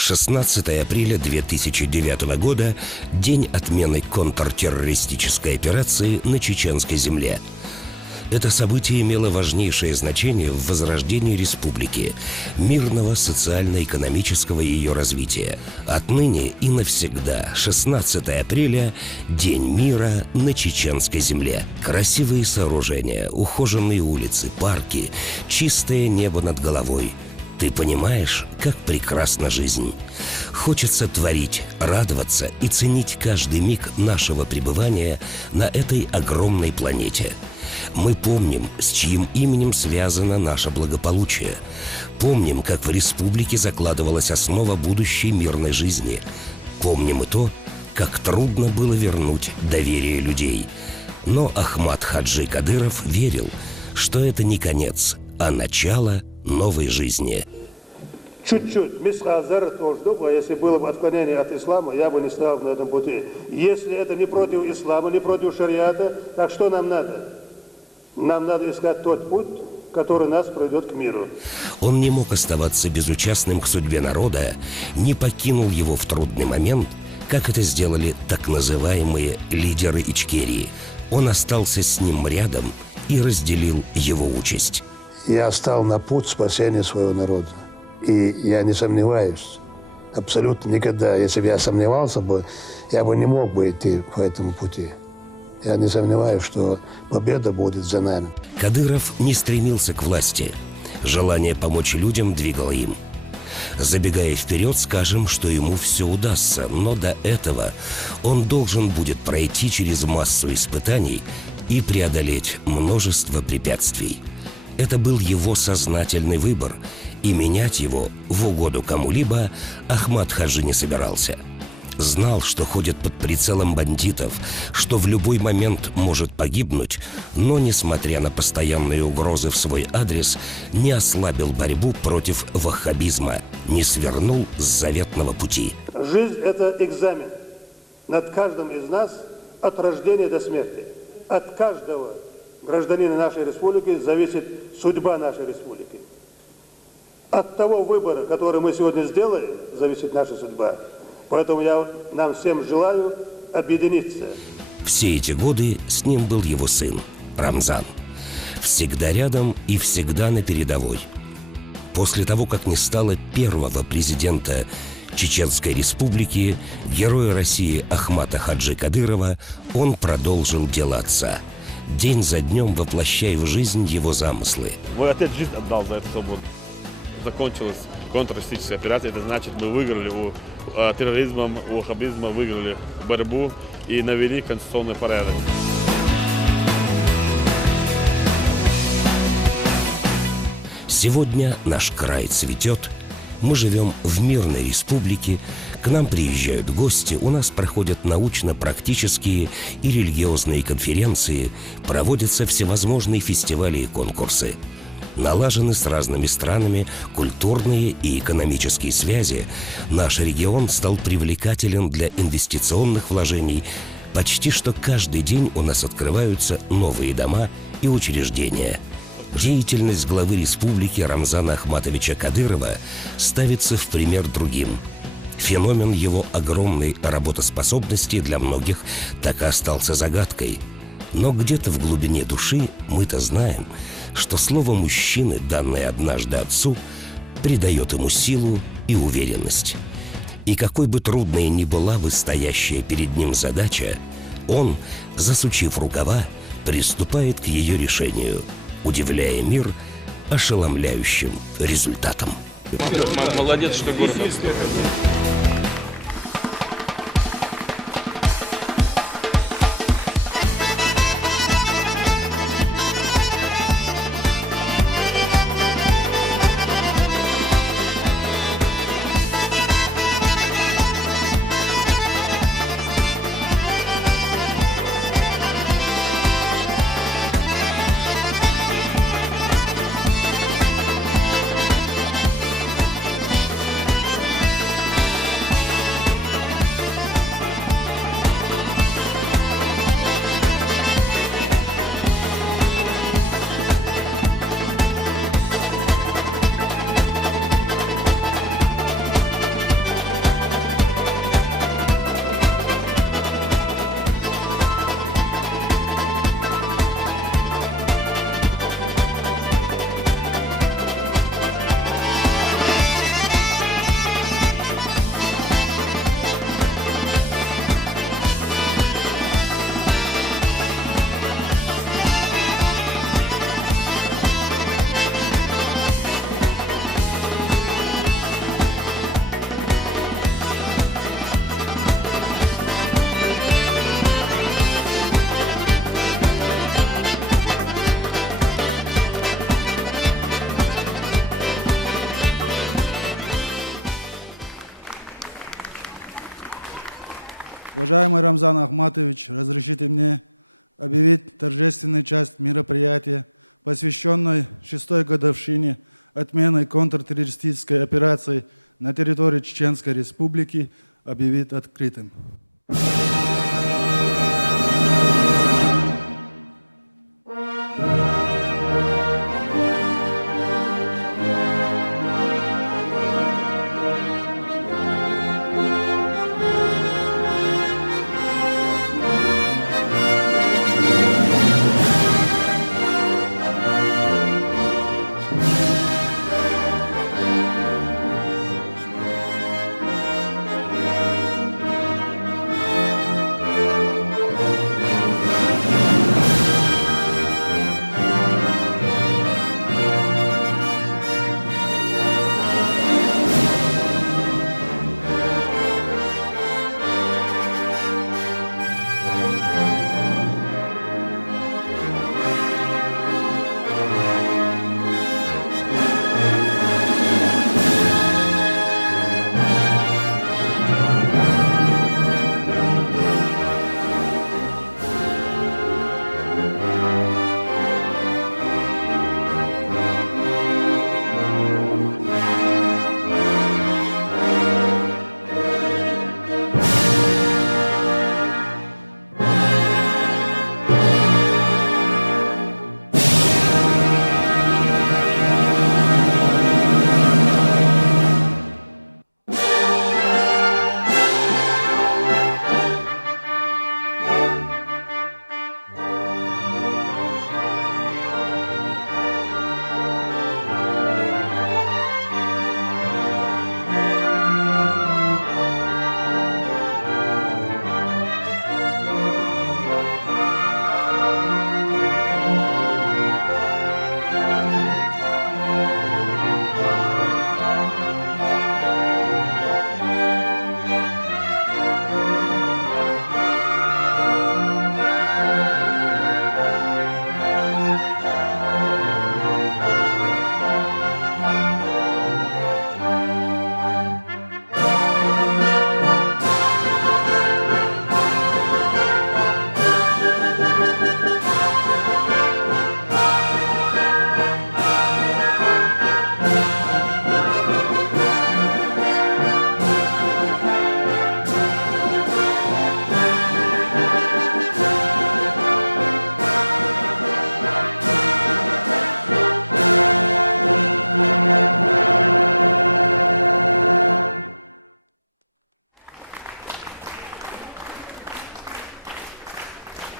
16 апреля 2009 года – день отмены контртеррористической операции на чеченской земле. Это событие имело важнейшее значение в возрождении республики, мирного социально-экономического ее развития. Отныне и навсегда 16 апреля – День мира на чеченской земле. Красивые сооружения, ухоженные улицы, парки, чистое небо над головой. Ты понимаешь, как прекрасна жизнь. Хочется творить, радоваться и ценить каждый миг нашего пребывания на этой огромной планете. Мы помним, с чьим именем связано наше благополучие. Помним, как в республике закладывалась основа будущей мирной жизни. Помним и то, как трудно было вернуть доверие людей. Но Ахмат Хаджи Кадыров верил, что это не конец, а начало новой жизни. Чуть-чуть, мисхазар тоже, если было бы отклонение от ислама, я бы не стал на этом пути. Если это не против ислама, не против шариата, так что нам надо? Нам надо искать тот путь, который нас приведет к миру. Он не мог оставаться безучастным к судьбе народа, не покинул его в трудный момент, как это сделали так называемые лидеры Ичкерии. Он остался с ним рядом и разделил его участь. Я стал на путь спасения своего народа. И я не сомневаюсь, абсолютно никогда. Если бы я сомневался бы, я бы не мог бы идти по этому пути. Я не сомневаюсь, что победа будет за нами. Кадыров не стремился к власти. Желание помочь людям двигало им. Забегая вперед, скажем, что ему все удастся, но до этого он должен будет пройти через массу испытаний и преодолеть множество препятствий. Это был его сознательный выбор, и менять его в угоду кому-либо Ахмат Хаджи не собирался. Знал, что ходит под прицелом бандитов, что в любой момент может погибнуть, но, несмотря на постоянные угрозы в свой адрес, не ослабил борьбу против ваххабизма, не свернул с заветного пути. Жизнь – это экзамен над каждым из нас от рождения до смерти. От каждого гражданина нашей республики зависит судьба нашей республики. От того выбора, который мы сегодня сделаем, зависит наша судьба. Поэтому я нам всем желаю объединиться. Все эти годы с ним был его сын, Рамзан. Всегда рядом и всегда на передовой. После того, как не стало первого президента Чеченской Республики, героя России Ахмата Хаджи Кадырова, он продолжил дело отца. День за днем воплощая в жизнь его замыслы. Мой отец жизнь отдал за эту свободу. Закончилась контртеррористическая операция, это значит, мы выиграли у терроризма, у ваххабизма, выиграли борьбу и навели конституционный порядок. Сегодня наш край цветет, мы живем в мирной республике, к нам приезжают гости, у нас проходят научно-практические и религиозные конференции, проводятся всевозможные фестивали и конкурсы. Налажены с разными странами культурные и экономические связи. Наш регион стал привлекателен для инвестиционных вложений. Почти что каждый день у нас открываются новые дома и учреждения. Деятельность главы республики Рамзана Ахматовича Кадырова ставится в пример другим. Феномен его огромной работоспособности для многих так и остался загадкой. Но где-то в глубине души мы-то знаем, что слово мужчины, данное однажды отцу, придает ему силу и уверенность. И какой бы трудной ни была бы стоящая перед ним задача, он, засучив рукава, приступает к ее решению, удивляя мир ошеломляющим результатом. Молодец, что город. Уважаемый Рамзан Ахматович, разрешите мне объявить торжественную часть мероприятия, посвященной 6-й годовщине отмены контртеррористической операции на территории Чеченской Республики, объявить открытым.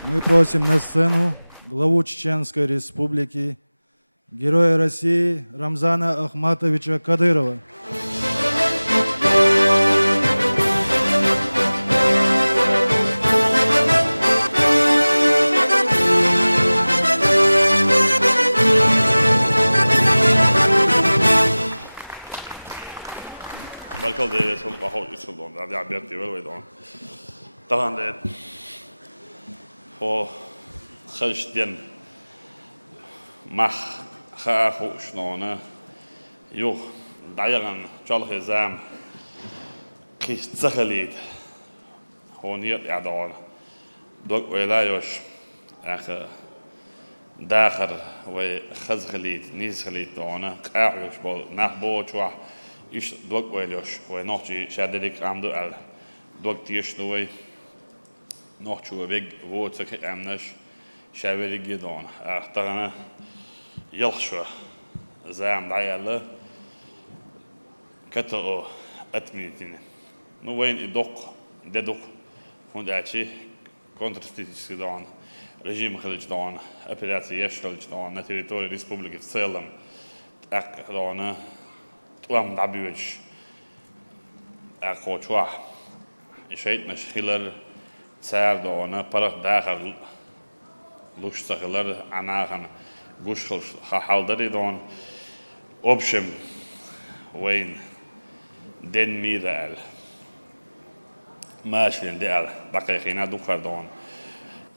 Мы просим на сцену главу Чеченской Республики, героя России Рамзана Ахматовича Кадырова. Balkal det som var hållt så då där jag bett väl då. Där han det och Christian mach khahusnona jo dayagan chalhizam qistakhalid هونيت يعدون دوك ولايوش اخ داخل وخزخليت نيزخليت دونا قاعوش بول نحبوش واح إيش دوك ولايوش ونوحي شادلك عمدو ال دوك تيش نوي نوحشو ويج ووتسك امنش شاوري جدون اخترنا يلشوا زعم دايلا كتو اتميتين نو وين يدوق ددوق Fondatie kontrastatistiski dan, regimegelijk dan, operatie Jesgelijk dan, na territorie Republiek в целом, так dan, twam dabuj, kochwa, is het na schiller, tsar dan, parag dagen, lustigler anagen, guschel gehouden dan, opshem, ween, den midden. ماشي ديال دقيقين دوكر دون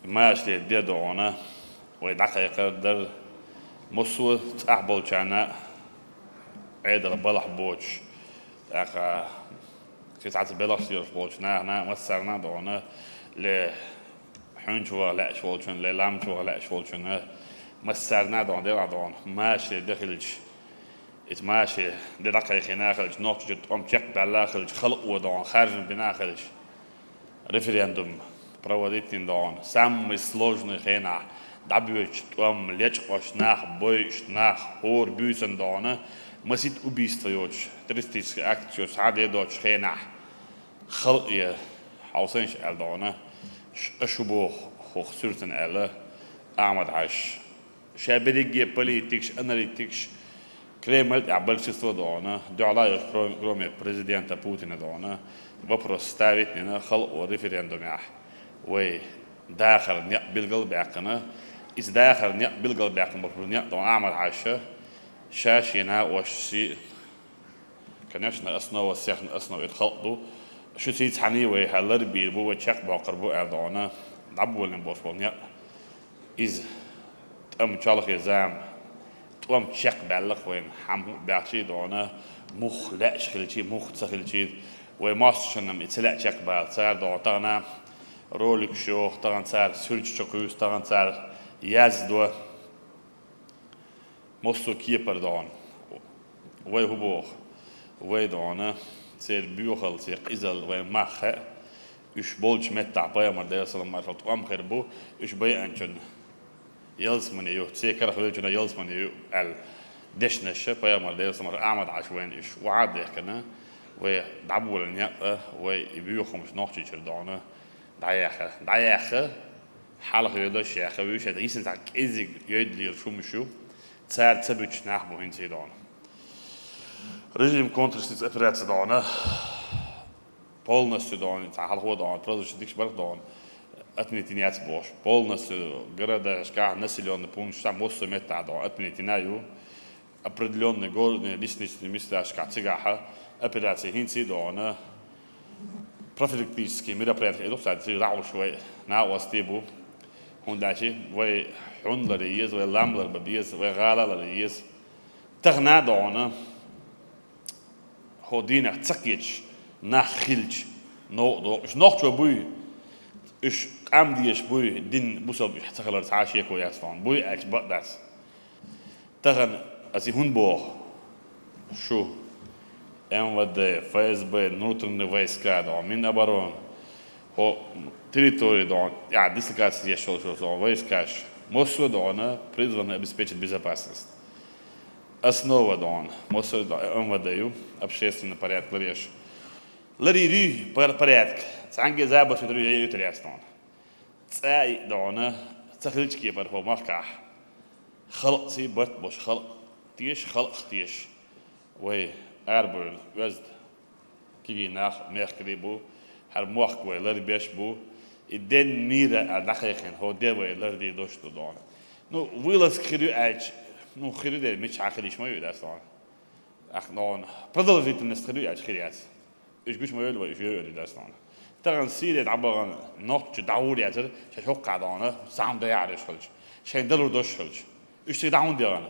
ماشي دي دونا ودقيقة در مسو تحبل جانا عيد البلح بوش اكا قطعة بلاستير بولشنا مسرنا دونه ل حين شو لا شولشن للام شو لا شولشن مسرنا دون دون ماشي دخلش اتماشي دقيقة ناخلش نقطة تشك بالآخرش خلق ودون خارج بناخلش ريفرندوم проводить دون самый сложный хена добьёшь лечь нах боишь нах хор бюсен дона مسيت убийство يوش террористическая акция سعادة دوش хена خلق حوسنش الدونه أشبه خسرتن على أحمد عاش شابريجي بوليتيكش أناليتيكش كريمل عبالشيستو دونه دعلايش كرومي بريزيدنت بوتين دونه вопрос ставить на خلق ريفرندوم يح وي داخل نيا بالقلب عقنا إذا داخل نيا بالقلب عقنا مفروض نيا دون أحمد عاش شاشينا وشي كناشنا أصنا وسيخنا أصنا يتخلطوا شو سيد حني وي هالر بيربو وشق باقر بو أردونا دعبوا لهم بورفونيا إذ تأم شالخ يزام تأم شق بالغ وين حم بعشي دونا مخ لأش خلشي مخ تسخلشي وماس شنم يتسلع شق بال صار دو تانا رولك شو تانا صار سولش شقوس تانا صار يزدو مصو كيبر دون وي هبوخ وي دونا سير بيوخل سير إزل ومخ إيش بولش متع بايا مرده سلام مرفوض أم خربو إيش بايا أنشن يلزمني يو سيكر خليجنا يلزمني يو ال دشنش بايا مرده سلام أحمد عشوين إيش وعد يحكنا ودعبوا لنيا ويبيوخم مش نوحش يشردونه دعياخ حالك يدش يا أخي ويش هذا يسنت عك إزق يدلي شو مشو صار تبتش نحبو هين سيدونه رجيم контрституция операция дона полностью дон تعال дон продолжить дикшберг дон отменить бош полностью города шка населенный пункт там моссу мета дон отменить наю определенные городные лестничные места шка цыгаха операция хинси дона профилактические мероприятия идут кстати рау швей на остебу хундачи вей хунлер есть вей ламлер бабиес вей галалер есть تغنا دونه هودينا تسكيتش نخلش نو مش نوخش بوي إيش عم ديش بوي دين بوصل بيحتخلر تعاش يكو ياسفان بوي أكش بدأس تغن أسي هون بوه شو МВД ФСБ внутренние войска да Минобороны по территории да дислокации есть что войска Москва да призваны обеспечить безопасность основа дон, мосор МВД, общественный порядок лареш. Лари порядок. Цанги забор что друзья ютрястон. Цай дона, цахлички парфо марка. خلق سي برت بوش خلق تيش خلق تيش. وي أربل وزد كي ناخ ميخريبو هر موخ وي لاري بيش بو الدين ميرا الدقيقين هو دي وي لاري دوشتو دون. نو ويلاس خيرو أج ну خيرده مش عاخديش ما يود أصلاً أخنون продолжительность خيرو أج خيريات إيش قش ما يود وإيش يود أصلاً ترى سيرة عبارة عن نقطة داوري أتر شيء حق عدانه سام ديارش خلش شيء دلور دوش خلش إيش تداون ديانه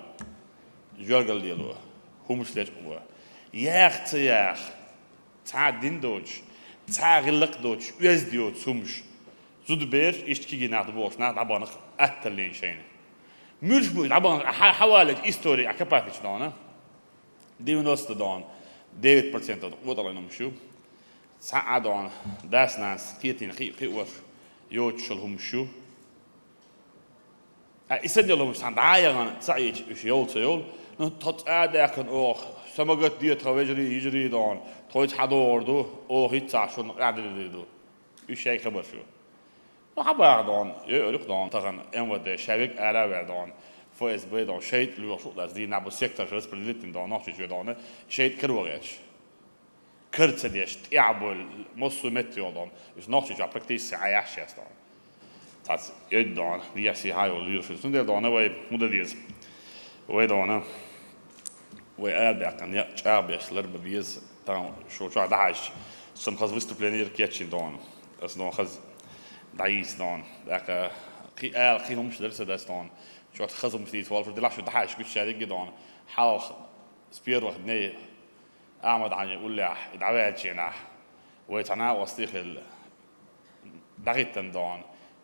جوارقل ديالوه هو مش ليش هو ياخ تياخ تعدين دوش تعغلق دوش يزديو سومش زود بير إيش كي نعد بوش نعد عبارة أتلين شيء مش بو طبعا حوالي هيستوري اكباتش دانا 90 دان 9% وطلعنا مشو ساعدون داس ناس كيتين خي ور يوتشلهم شو اسدلهم مش عند عايغان سايج ايش يول نو تطادا كان او سمغت دي تراوجري يجري دان تويت حدوردو او هيتسا شون قاعددو ايش شيء خبر شو وحباردون يقدون تغن MVD شبك عربردون FSB دون شيء لوشو از دي نابو سيكتور رسبليتين دون نوش جدونه شيء كروغش كرت ديش يعبل مصو متيو دون is نوش جو براكتيس عياش يستون تاس يدون ديسي هايو ليرشو سندل دون وي موديز وي دون وي اداكن يا чабеш лербиез там شو داش сам хаз выступление кечин дон as no хаз دايس دون ذاك قي هم درس داستون شو تخزم في توالف دي لاشو دحاش كل شيء دون حال سبير واحد ني احمد عن يقول لي دعوات جينا ويتنا وصيخ دغيتن دون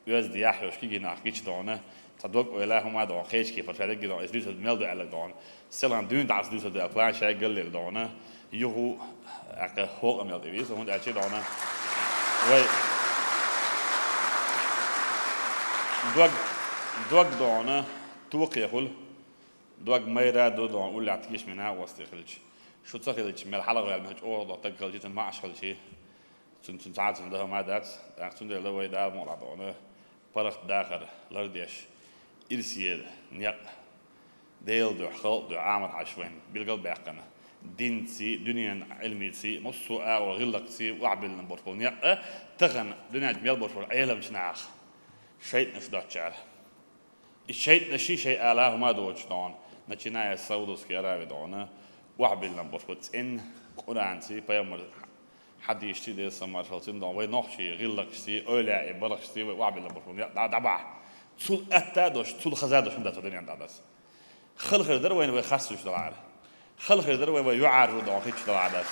يوز دي يحيوش كي جينا كيش دونه تدوق ولا هم دون خيش كيف فرشاد جدون إسدوس الميل على دون سلام دون دعس دوس ده أبلان شيء قل دونه يهو أك هو أميل ديس وهم أشي دونه وي دوق دونه توق يقول دوق ميرا دون ولا عتيش منها وصيخلش شو تصيخلش من الحلقة ولا مهج أوه تقل جدا ما أشغل شيء تون ساعات ده ما دات تون ده لو يدار مو لعدونه برخ داخل لرديش إرسيل نيق ديل دو خلق دو عامل عشوين بالقلب بيقنا دين سي دنيا علمي سي مصو أو غلق سي وعبل نبورفول نيق تغن دنيا جميل بورفول عيلم شناخ شيء نفدات شعر الشيء نشي شيء آله ما دوش دون نتشنايا سودوس كيرا دونه وعبل نبورفول إن قرآن سي بيامر حد يشتي ده سمار شلتين دون وينوحشي غلق شتي أولى برخ شتي وعبل نبورفول نيق دبع طول أتادوش طول خزادوش من ده الدنيا دادس خلق الدر وين ويخصوش دلعه خلق الدر وين ويعرض دون خيش دلعه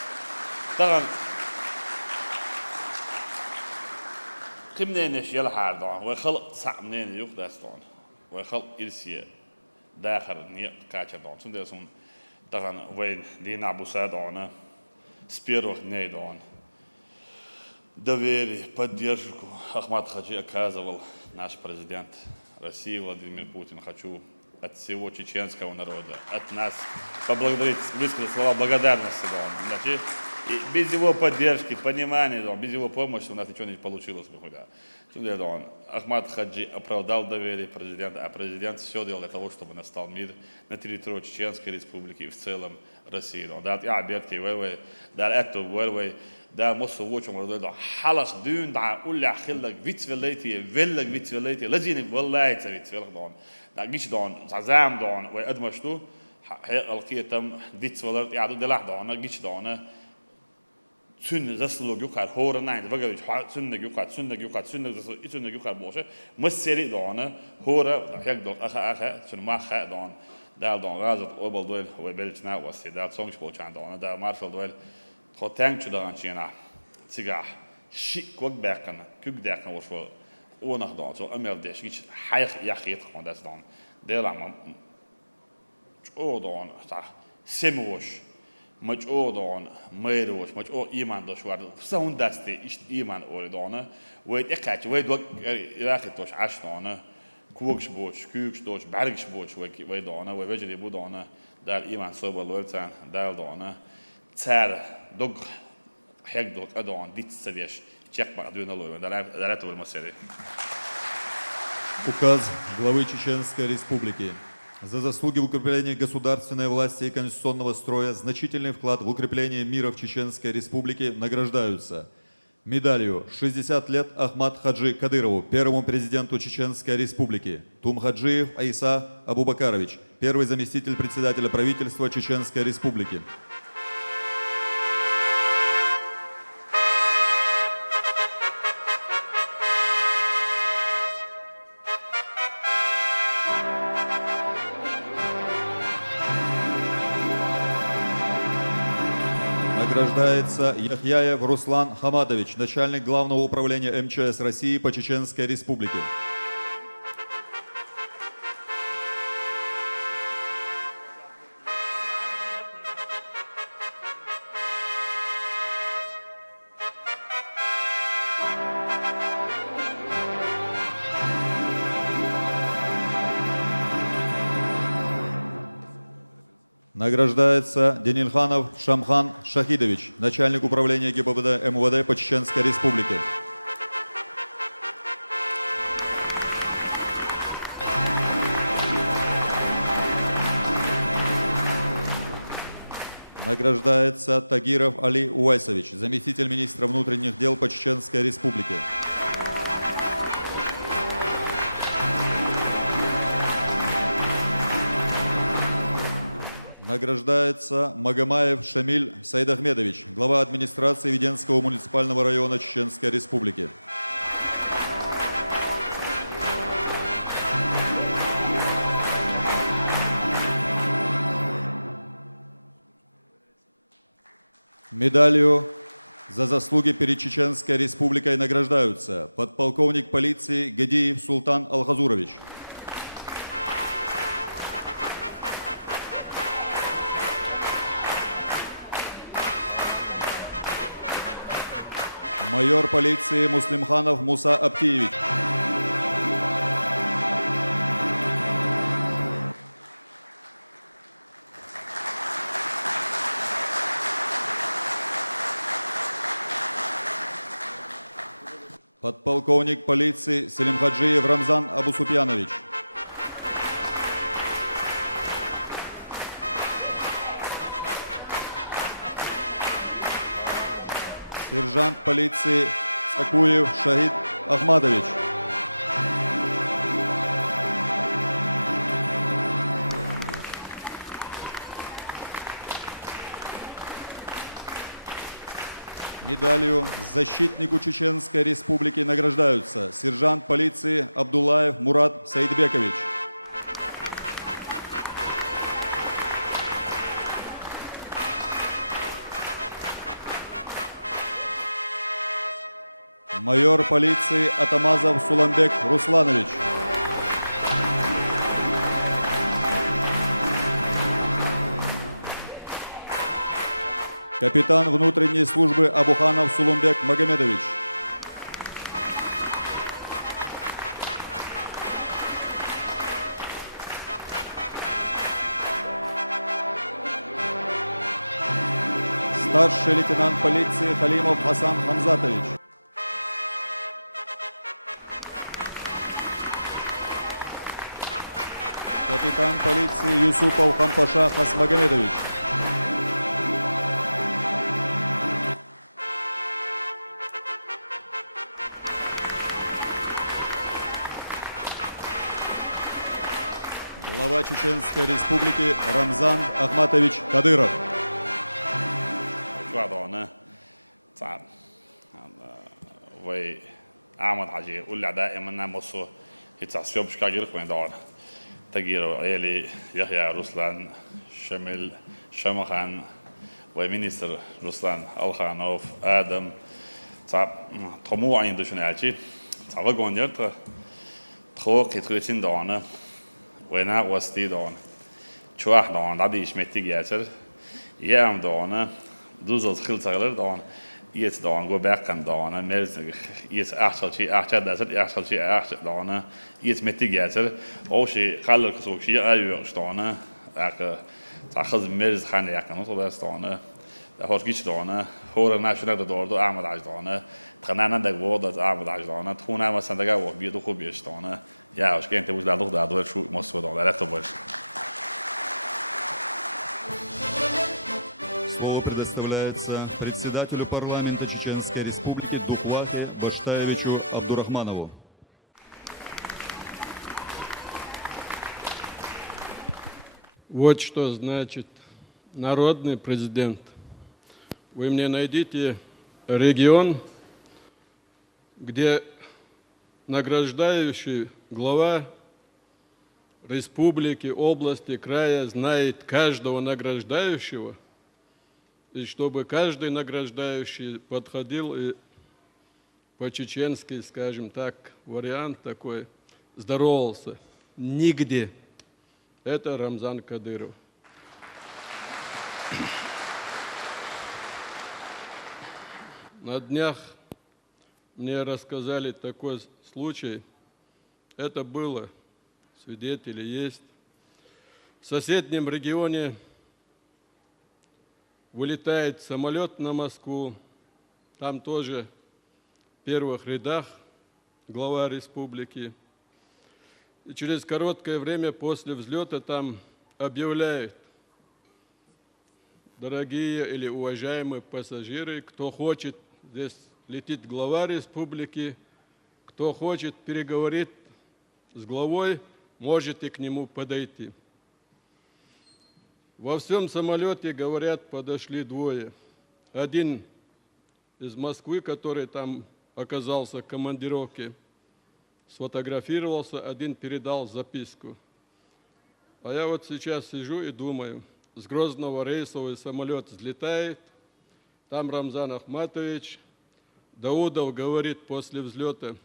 طبعا قمنا نش يلحار دون ويخلق صعب منين يقدس دون ويخلق إرسية داخل نيق كاتشر دون سند يسون طبعا وين دينا بوسا دون سبيرو ني دون доверие, поддержку Ахмад Хаджи оказывал наш президент России Владимир Путин. Хочу от всего чеченского народа, от нас поблагодарить, высказать слова благодарности. Значит, без его поддержки, понимания, без его помощи у нас ничего не получилось бы. Ахмад Хаджи оправдал доверие президента, а президент все делал для того, чтобы настал мир на территории Чеченской Республики и в целом России. ده مصر وجه مرضي ده حلق دون ده أقول خلك فيتفليتي فيلك فيتفليتي لازم والله تفيتفلك دون ده جيش دون زعزام دون ويقدمشتو القية تم فيتفلرت يعدو دلح دون جيش دون سن زسلو جوكار هور ناين بقى سن جوكار سن جوكار بوشه مسيري دون هور هيك دون أخا سن ما خا دون ده دون غازت أوبل دول وبلشنا وسيدات سونش بوشان دون ده مارشال دول خاطر شو ده عشانه تيجا شيء كوك باكنا كوك داكنا وشو ونخدم شو أمير داش كيش حيخ يخيط خنداس دون ده لما جو دون صح سموش مجو دون ميروش مجو إيمان دوش وارد سون دستي إيش إيمان أول دونه ويد إكاتش ويد وق يراقي عش دونه كوكش بوش كوكش دوش برجش بوش ويد دونه ويجري بو دونه ده إيمان صوب الولتان ده دونه царь дог хек дог адон дитсадеш чек мадуна лоя дарата валмасери. Указ главы Чеченской Республики. За заслуги в укреплении государственной власти и конституционного строя, значительный вклад в укрепление мира в Чеченской Республике награждаются медалью 60 лет Ахмад Хаджи Кадырову, первому президенту Чеченской Республики, Тумхаджиев Айса Абубакарович, первый заместитель председателя правительства Чеченской Республики. Награждается Яхьяев Руслан Хамадович, начальник Главного управления МЧС России по Чеченской Республике. Награждается Денильханов Шамхан Шахидович, начальник управления ГИБДД МВД по Чеченской Республике. Награждается Тагиров Али Уайсович, заместитель министра внутренних дел по Чеченской Республике. Награждается Магомаев Шамиль Сайдахмедович, глава администрации Веденского муниципального района Чеченской Республики. Медалью За заслуги перед Чеченской Республикой награждаются подполковник полиции Гедиев Султан Алхазурович, майор полиции Муслимханов Муса Аптиевич, подполковник полиции Селимхаджиев Рамзан Абусупьянович, сержант полиции Сакуев Шахид Ахмадович, медалью защитнику Чеченской Республики награждаются сержант полиции Абдуллаев Мурат Саидбекович, майор полиции Атамазов Суламбек Русланович, капитан внутренней службы Абуханов Сулумбек Магомедович, старший лейтенант полиции Халимов Хасан Хамзатович, капитан полиции Юсупов Хампаша Хасмагомедович, глава Чеченской Республики Рамзан Ахматович Кадыров. شو صعب وي عمل حاجة قول دائما نمصو يتصيب شكاجر كوين دار تغيير عيلي يحيى رسلان شمل شمخان ومينستر رسلان الخانوف آدم صعب طموع عندشون عاجي صعب قوانير تخوك يتخلصين دارنا وينا وستي دارنا شواح دارنا عديش متي جاتر يام دارنا دوزوز خلصغلر دارنا يت دارنا جو باقن دارنا مرز يت أحشل شيء أحشل دازر أحشل شيء أحشل دارنا يت متي جاتر أو شيء خلل كسوق شيء أيوش دارنا أك تأخذ مرز خانة يكنا طبعا دارنا هورجيش دارنا هور ناشونال داردو أحمد عج دارنا تخنان دك وارد أحمد عج دارنا تخونه مثلا دك وقت بيدو خوب بیش دارنا یا هاش که انت بود لادو دادو شو مصر دارنا رفت باش. Слово предоставляется председателю парламента Чеченской Республики Дукваты Баштаевичу Абдурахманову. Вот что значит народный президент. Вы мне найдите регион, где награждающий глава республики, области, края знает каждого награждающего, и чтобы каждый награждающий подходил и по-чеченски, скажем так, вариант такой, здоровался. Нигде. Это Рамзан Кадыров. На днях мне рассказали такой случай. Это было, свидетели есть. В соседнем регионе вылетает самолет на Москву. Там тоже в первых рядах глава республики. И через короткое время после взлета там объявляют: дорогие или уважаемые пассажиры, кто хочет, здесь летит глава республики, кто хочет переговорить с главой, можете к нему подойти. Во всем самолете, говорят, подошли двое. Один из Москвы, который там оказался в командировке, сфотографировался, один передал записку. А я вот сейчас сижу и думаю, с Грозного рейсовый самолет взлетает, Там Рамзан Ахматович, Даудов говорит после взлета: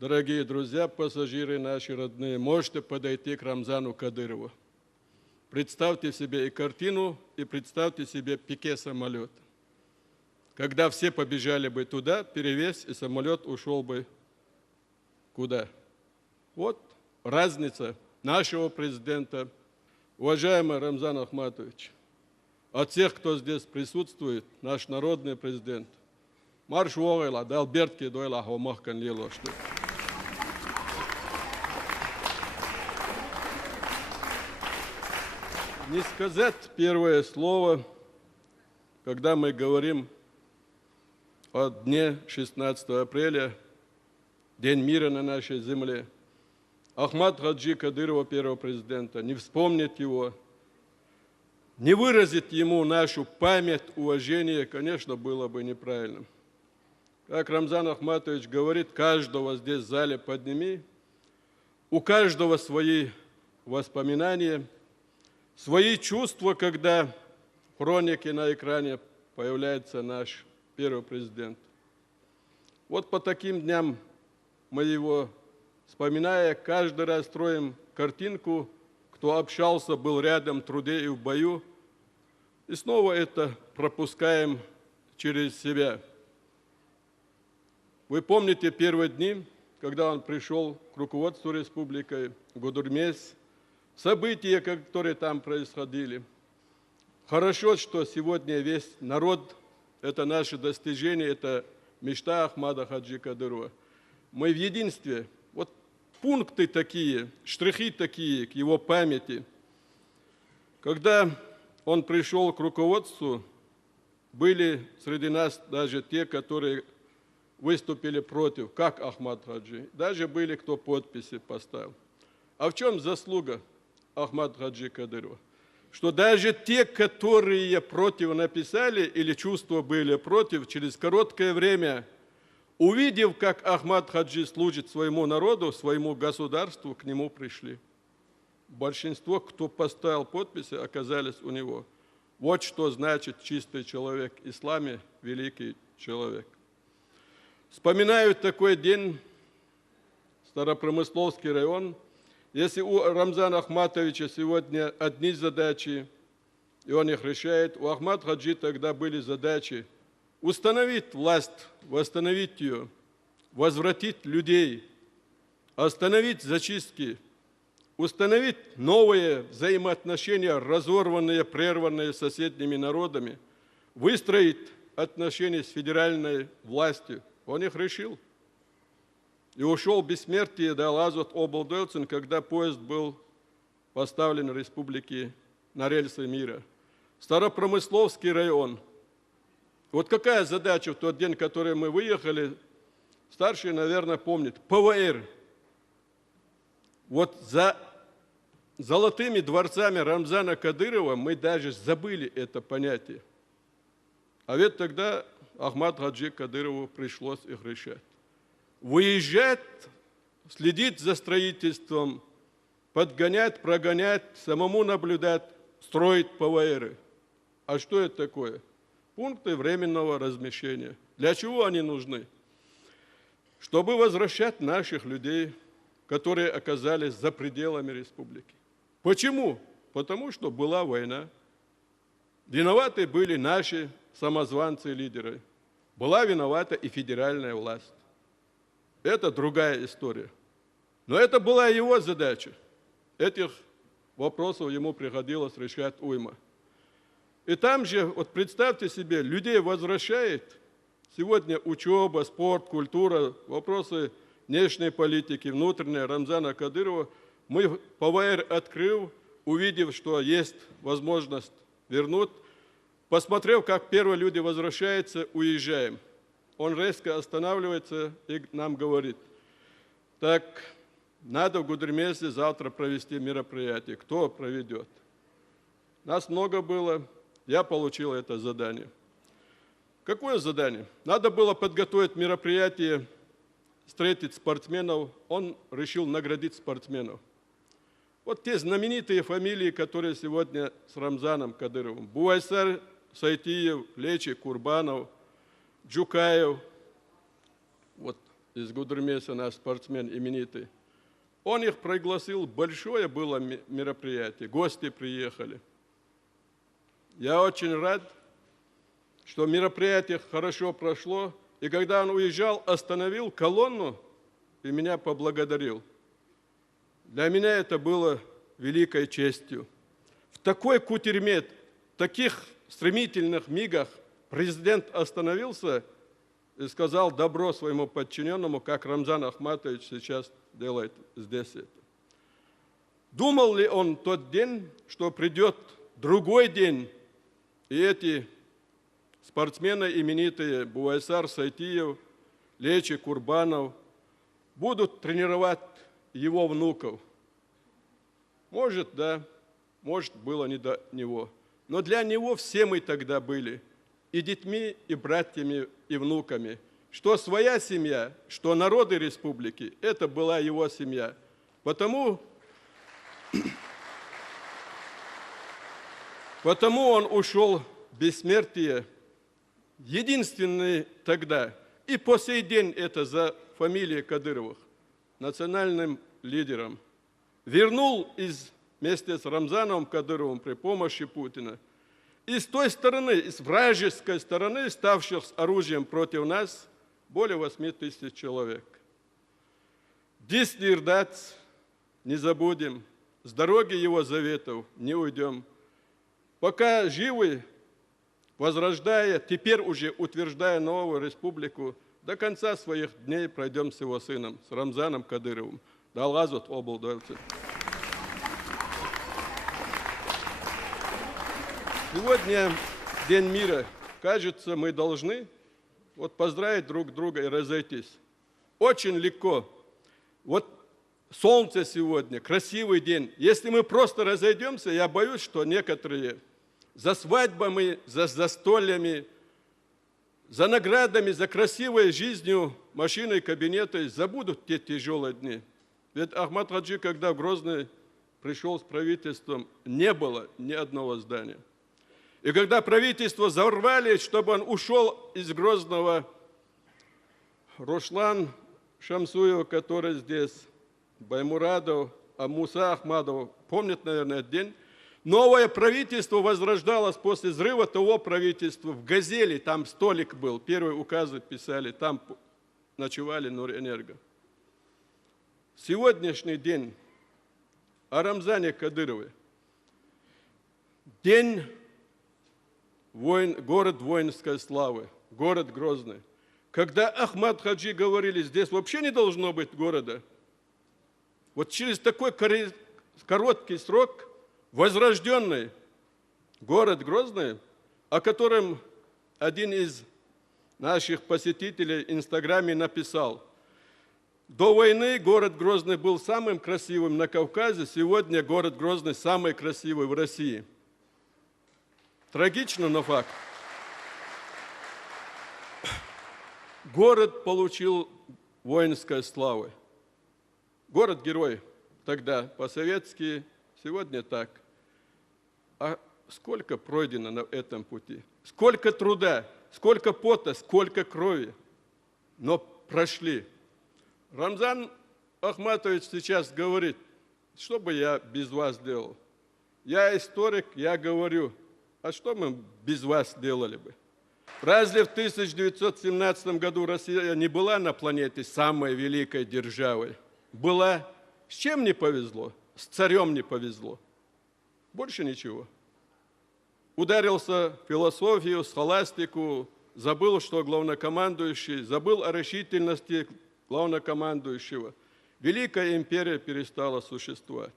дорогие друзья, пассажиры наши родные, можете подойти к Рамзану Кадырову. Представьте себе и картину, и представьте себе пике самолета. Когда все побежали бы туда, перевес, и самолет ушел бы куда? Вот разница нашего президента. Уважаемый Рамзан Ахматович, от всех, кто здесь присутствует, наш народный президент, марш вогайла, да Альбертки дойла хомахкан лилошты. Не сказать первое слово, когда мы говорим о дне 16 апреля, День мира на нашей земле. Ахмад Хаджи Кадырова, первого президента, не вспомнить его, не выразить ему нашу память, уважение, конечно, было бы неправильным. Как Рамзан Ахматович говорит, каждого здесь в зале подними, у каждого свои воспоминания, свои чувства, когда в хронике на экране появляется наш первый президент. Вот по таким дням мы его, вспоминая, каждый раз строим картинку, кто общался, был рядом в труде и в бою, и снова это пропускаем через себя. Вы помните первые дни, когда он пришел к руководству республики, Гудурмес, события, которые там происходили. Хорошо, что сегодня весь народ, это наше достижение, это мечта Ахмада Хаджи Кадырова. Мы в единстве. Вот пункты такие, штрихи такие к его памяти. Когда он пришел к руководству, были среди нас даже те, которые выступили против, как Ахмад Хаджи. Даже были, кто подписи поставил. А в чем заслуга Ахмад Хаджи Кадырова? Что даже те, которые против написали или чувства были против, через короткое время, увидев, как Ахмад Хаджи служит своему народу, своему государству, к нему пришли. Большинство, кто поставил подписи, оказались у него. Вот что значит чистый человек в исламе, великий человек. Вспоминаю такой день, Старопромысловский район. Если у Рамзана Ахматовича сегодня одни задачи, и он их решает, у Ахмад Хаджи тогда были задачи установить власть, восстановить ее, возвратить людей, остановить зачистки, установить новые взаимоотношения, разорванные, прерванные соседними народами, выстроить отношения с федеральной властью. Он их решил. И ушел в бессмертие, да, Лазот Облдельцин, когда поезд был поставлен в республике на рельсы мира. Старопромысловский район. Вот какая задача в тот день, в который мы выехали, старший, наверное, помнит. ПВР. Вот за золотыми дворцами Рамзана Кадырова мы даже забыли это понятие. А ведь тогда Ахмад Хаджи Кадырову пришлось их решать. Выезжать, следить за строительством, подгонять, прогонять, самому наблюдать, строить ПВРы. А что это такое? Пункты временного размещения. Для чего они нужны? Чтобы возвращать наших людей, которые оказались за пределами республики. Почему? Потому что была война. Виноваты были наши самозванцы и лидеры. Была виновата и федеральная власть. Это другая история. Но это была его задача. Этих вопросов ему приходилось решать уйма. И там же, вот представьте себе, людей возвращает сегодня учеба, спорт, культура, вопросы внешней политики, внутренней Рамзана Кадырова. Мы ПВР открыв, увидев, что есть возможность вернуть, посмотрев, как первые люди возвращаются, уезжаем. Он резко останавливается и нам говорит: так, надо в Гудермесе завтра провести мероприятие. Кто проведет? Нас много было, я получил это задание. Какое задание? Надо было подготовить мероприятие, встретить спортсменов. Он решил наградить спортсменов. Вот те знаменитые фамилии, которые сегодня с Рамзаном Кадыровым. Буайсар Сайтиев, Лечи, Курбанов, Джукаев, вот из Гудермеса наш спортсмен именитый. Он их пригласил, большое было мероприятие, гости приехали. Я очень рад, что мероприятие хорошо прошло, и когда он уезжал, остановил колонну и меня поблагодарил. Для меня это было великой честью. В такой кутерьме, таких стремительных мигах президент остановился и сказал добро своему подчиненному, как Рамзан Ахматович сейчас делает здесь это. Думал ли он тот день, что придет другой день, и эти спортсмены именитые Буайсар, Сайтиев, Лечи, Курбанов будут тренировать его внуков? Может, да, может, было не до него. Но для него все мы тогда были и детьми, и братьями, и внуками. Что своя семья, что народы республики, это была его семья. Потому он ушел в бессмертие, единственный тогда, и по сей день это за фамилией Кадыровых, национальным лидером. Вернул вместе с Рамзаном Кадыровым при помощи Путина. И с той стороны, с вражеской стороны, ставших с оружием против нас, более 8 тысяч человек. Дислирдац не забудем, с дороги его заветов не уйдем. Пока живы, возрождая, теперь уже утверждая новую республику, до конца своих дней пройдем с его сыном, с Рамзаном Кадыровым. Далгазут облдойцы. Сегодня День мира. Кажется, мы должны поздравить друг друга и разойтись. Очень легко. Вот солнце сегодня, красивый день. Если мы просто разойдемся, я боюсь, что некоторые за свадьбами, за застольями, за наградами, за красивой жизнью, машиной, кабинетой забудут те тяжелые дни. Ведь Ахмад Хаджи, когда в Грозный пришел с правительством, не было ни одного здания. И когда правительство взорвали, чтобы он ушел из Грозного, Руслан Шамсуев, который здесь, Баймурадов, Муса Ахмадов, помнят, наверное, этот день, новое правительство возрождалось после взрыва того правительства в «Газели», там столик был, первые указы писали, там ночевали Нурэнерго. Сегодняшний день о Рамзане Кадырове. День город воинской славы, город Грозный. Когда Ахмад Хаджи говорили, здесь вообще не должно быть города, вот через такой короткий срок возрожденный город Грозный, о котором один из наших посетителей в Инстаграме написал: до войны город Грозный был самым красивым на Кавказе, сегодня город Грозный самый красивый в России. Трагично, но факт. Город получил воинской славы. Город-герой тогда по-советски, сегодня так. А сколько пройдено на этом пути? Сколько труда, сколько пота, сколько крови. Но прошли. Рамзан Ахматович сейчас говорит, что бы я без вас делал? Я историк, я говорю, а что мы без вас делали бы? Разве в 1917 году Россия не была на планете самой великой державой? Была. С чем не повезло? С царем не повезло. Больше ничего. Ударился в философию, схоластику, забыл, что главнокомандующий, забыл о решительности главнокомандующего. Великая империя перестала существовать.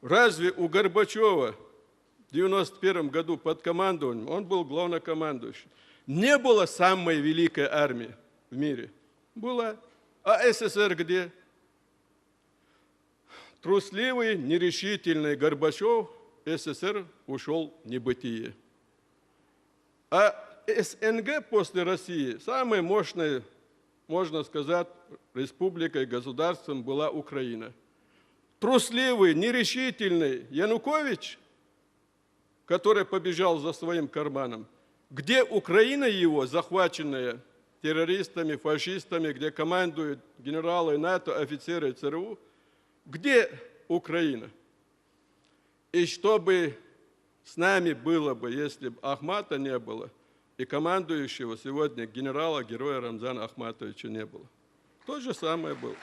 Разве у Горбачева в 1991 году под командованием, он был главнокомандующим, не было самой великой армии в мире? Была. А СССР где? Трусливый, нерешительный Горбачев, СССР ушел в небытие. А СНГ после России, самой мощной, можно сказать, республикой, государством была Украина. Трусливый, нерешительный Янукович, который побежал за своим карманом? Где Украина его, захваченная террористами, фашистами, где командуют генералы НАТО, офицеры ЦРУ? Где Украина? И что бы с нами было бы, если бы Ахмата не было, и командующего сегодня генерала, героя Рамзана Ахматовича не было? То же самое было.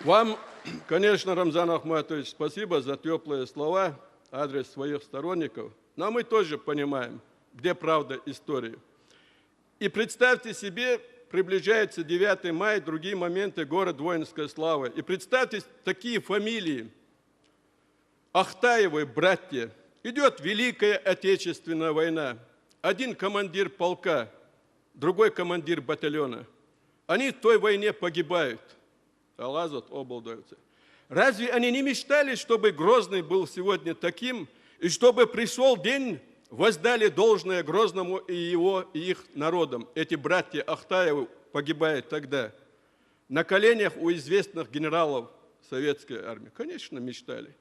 Вам, конечно, Рамзан Ахматович, спасибо за теплые слова в адрес своих сторонников, но мы тоже понимаем, где правда истории. И представьте себе, приближается 9 мая, другие моменты, город воинской славы. И представьте такие фамилии. Ахтаевы, братья. Идет Великая Отечественная война. Один командир полка, другой командир батальона. Они в той войне погибают. Разве они не мечтали, чтобы Грозный был сегодня таким, и чтобы пришел день, воздали должное Грозному и его, и их народам? Эти братья Ахтаевы погибают тогда на коленях у известных генералов советской армии. Конечно, мечтали.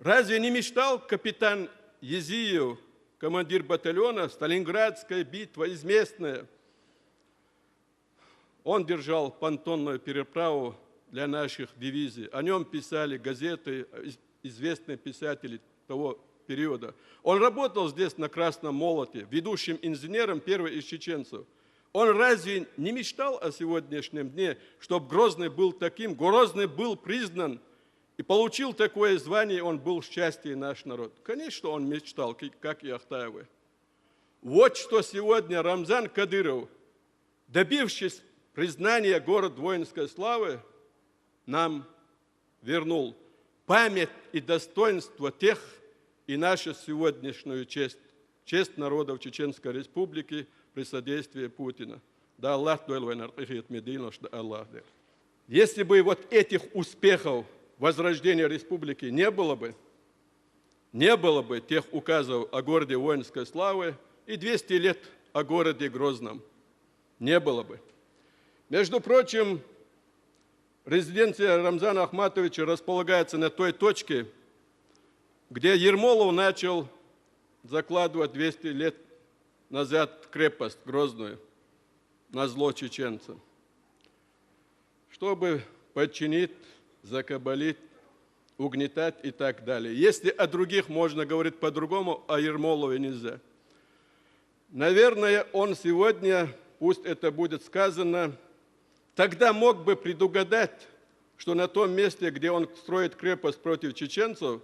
Разве не мечтал капитан Езиев, командир батальона, Сталинградская битва известная? Он держал понтонную переправу для наших дивизий. О нем писали газеты, известные писатели того периода. Он работал здесь на Красном Молоте, ведущим инженером первый из чеченцев. Он разве не мечтал о сегодняшнем дне, чтобы Грозный был таким? Грозный был признан и получил такое звание, он был счастье наш народ. Конечно, он мечтал, как и Ахтаевы. Вот что сегодня Рамзан Кадыров, добившись признания город воинской славы, нам вернул память и достоинство тех и нашу сегодняшнюю честь, честь народов Чеченской Республики при содействии Путина. Да Аллах Если бы вот этих успехов возрождения республики не было бы тех указов о городе воинской славы и 200 лет о городе Грозном. Не было бы. Между прочим, резиденция Рамзана Ахматовича располагается на той точке, где Ермолов начал закладывать 200 лет назад крепость Грозную на зло чеченцам, чтобы подчинить, закабалить, угнетать и так далее. Если о других можно говорить по-другому, о Ермолове нельзя. Наверное, он сегодня, пусть это будет сказано, тогда мог бы предугадать, что на том месте, где он строит крепость против чеченцев,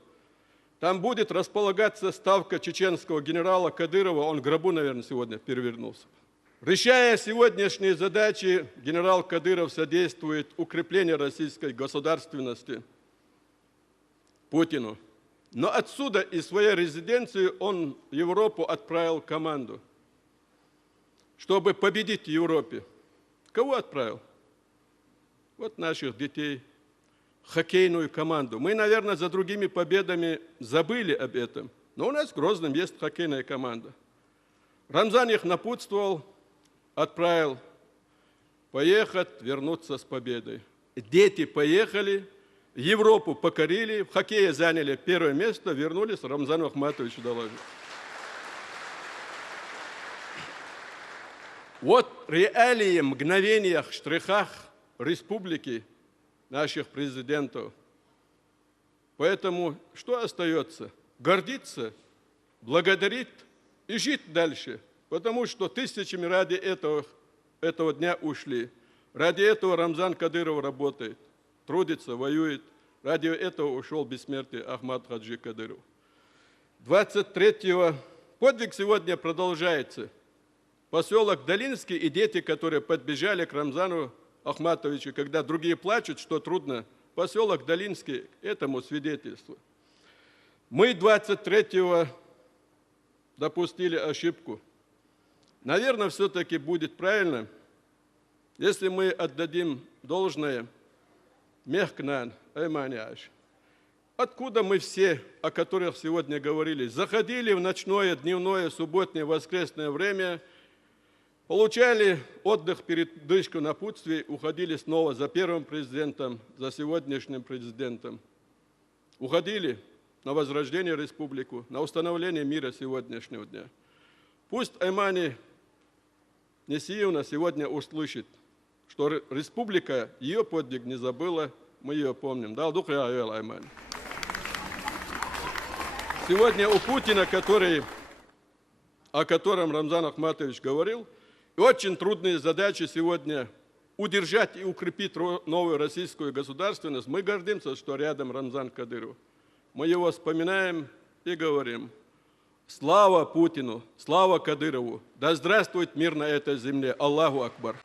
там будет располагаться ставка чеченского генерала Кадырова, он в гробу, наверное, сегодня перевернулся. Решая сегодняшние задачи, генерал Кадыров содействует укреплению российской государственности Путину. Но отсюда, из своей резиденции, он в Европу отправил команду, чтобы победить в Европе. Кого отправил? Вот наших детей, хоккейную команду. Мы, наверное, за другими победами забыли об этом, но у нас в Грозном есть хоккейная команда. Рамзан их напутствовал, отправил поехать, вернуться с победой. Дети поехали, Европу покорили, в хоккее заняли первое место, вернулись, Рамзану Ахматовичу доложили. Вот реалии, мгновениях, штрихах республики наших президентов. Поэтому что остается? Гордиться, благодарить и жить дальше. Потому что тысячами ради этого дня ушли. Ради этого Рамзан Кадыров работает, трудится, воюет. Ради этого ушел бессмертный Ахмат Хаджи Кадыров. 23-го подвиг сегодня продолжается. Поселок Долинский и дети, которые подбежали к Рамзану Ахматовичу, когда другие плачут, что трудно, поселок Долинский этому свидетельство. Мы 23-го допустили ошибку. Наверное, все-таки будет правильно, если мы отдадим должное Мехкнан, Айманяш. Откуда мы все, о которых сегодня говорили, заходили в ночное, дневное, субботнее, воскресное время, получали отдых, передышку, напутствие, уходили снова за первым президентом, за сегодняшним президентом. Уходили, на возрождение республику, на установление мира сегодняшнего дня. Пусть Аймани Несиевна сегодня услышит, что республика ее подвиг не забыла, мы ее помним. Да, Аймани. Сегодня у Путина, о котором Рамзан Ахматович говорил, очень трудные задачи сегодня удержать и укрепить новую российскую государственность. Мы гордимся, что рядом Рамзан Кадыров. Мы его вспоминаем и говорим: слава Путину, слава Кадырову, да здравствует мир на этой земле. Аллаху Акбар.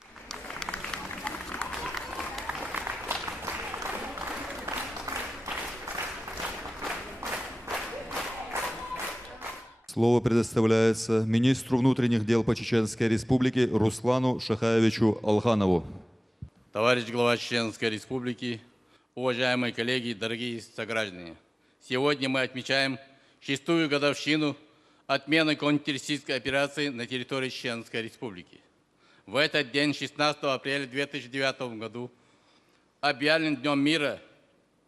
Слово предоставляется министру внутренних дел по Чеченской Республике Руслану Шахаевичу Алханову. Товарищ глава Чеченской Республики, уважаемые коллеги, дорогие сограждане, сегодня мы отмечаем 6-ю годовщину отмены контртеррористической операции на территории Чеченской Республики. В этот день, 16 апреля 2009 году, объявлен Днем мира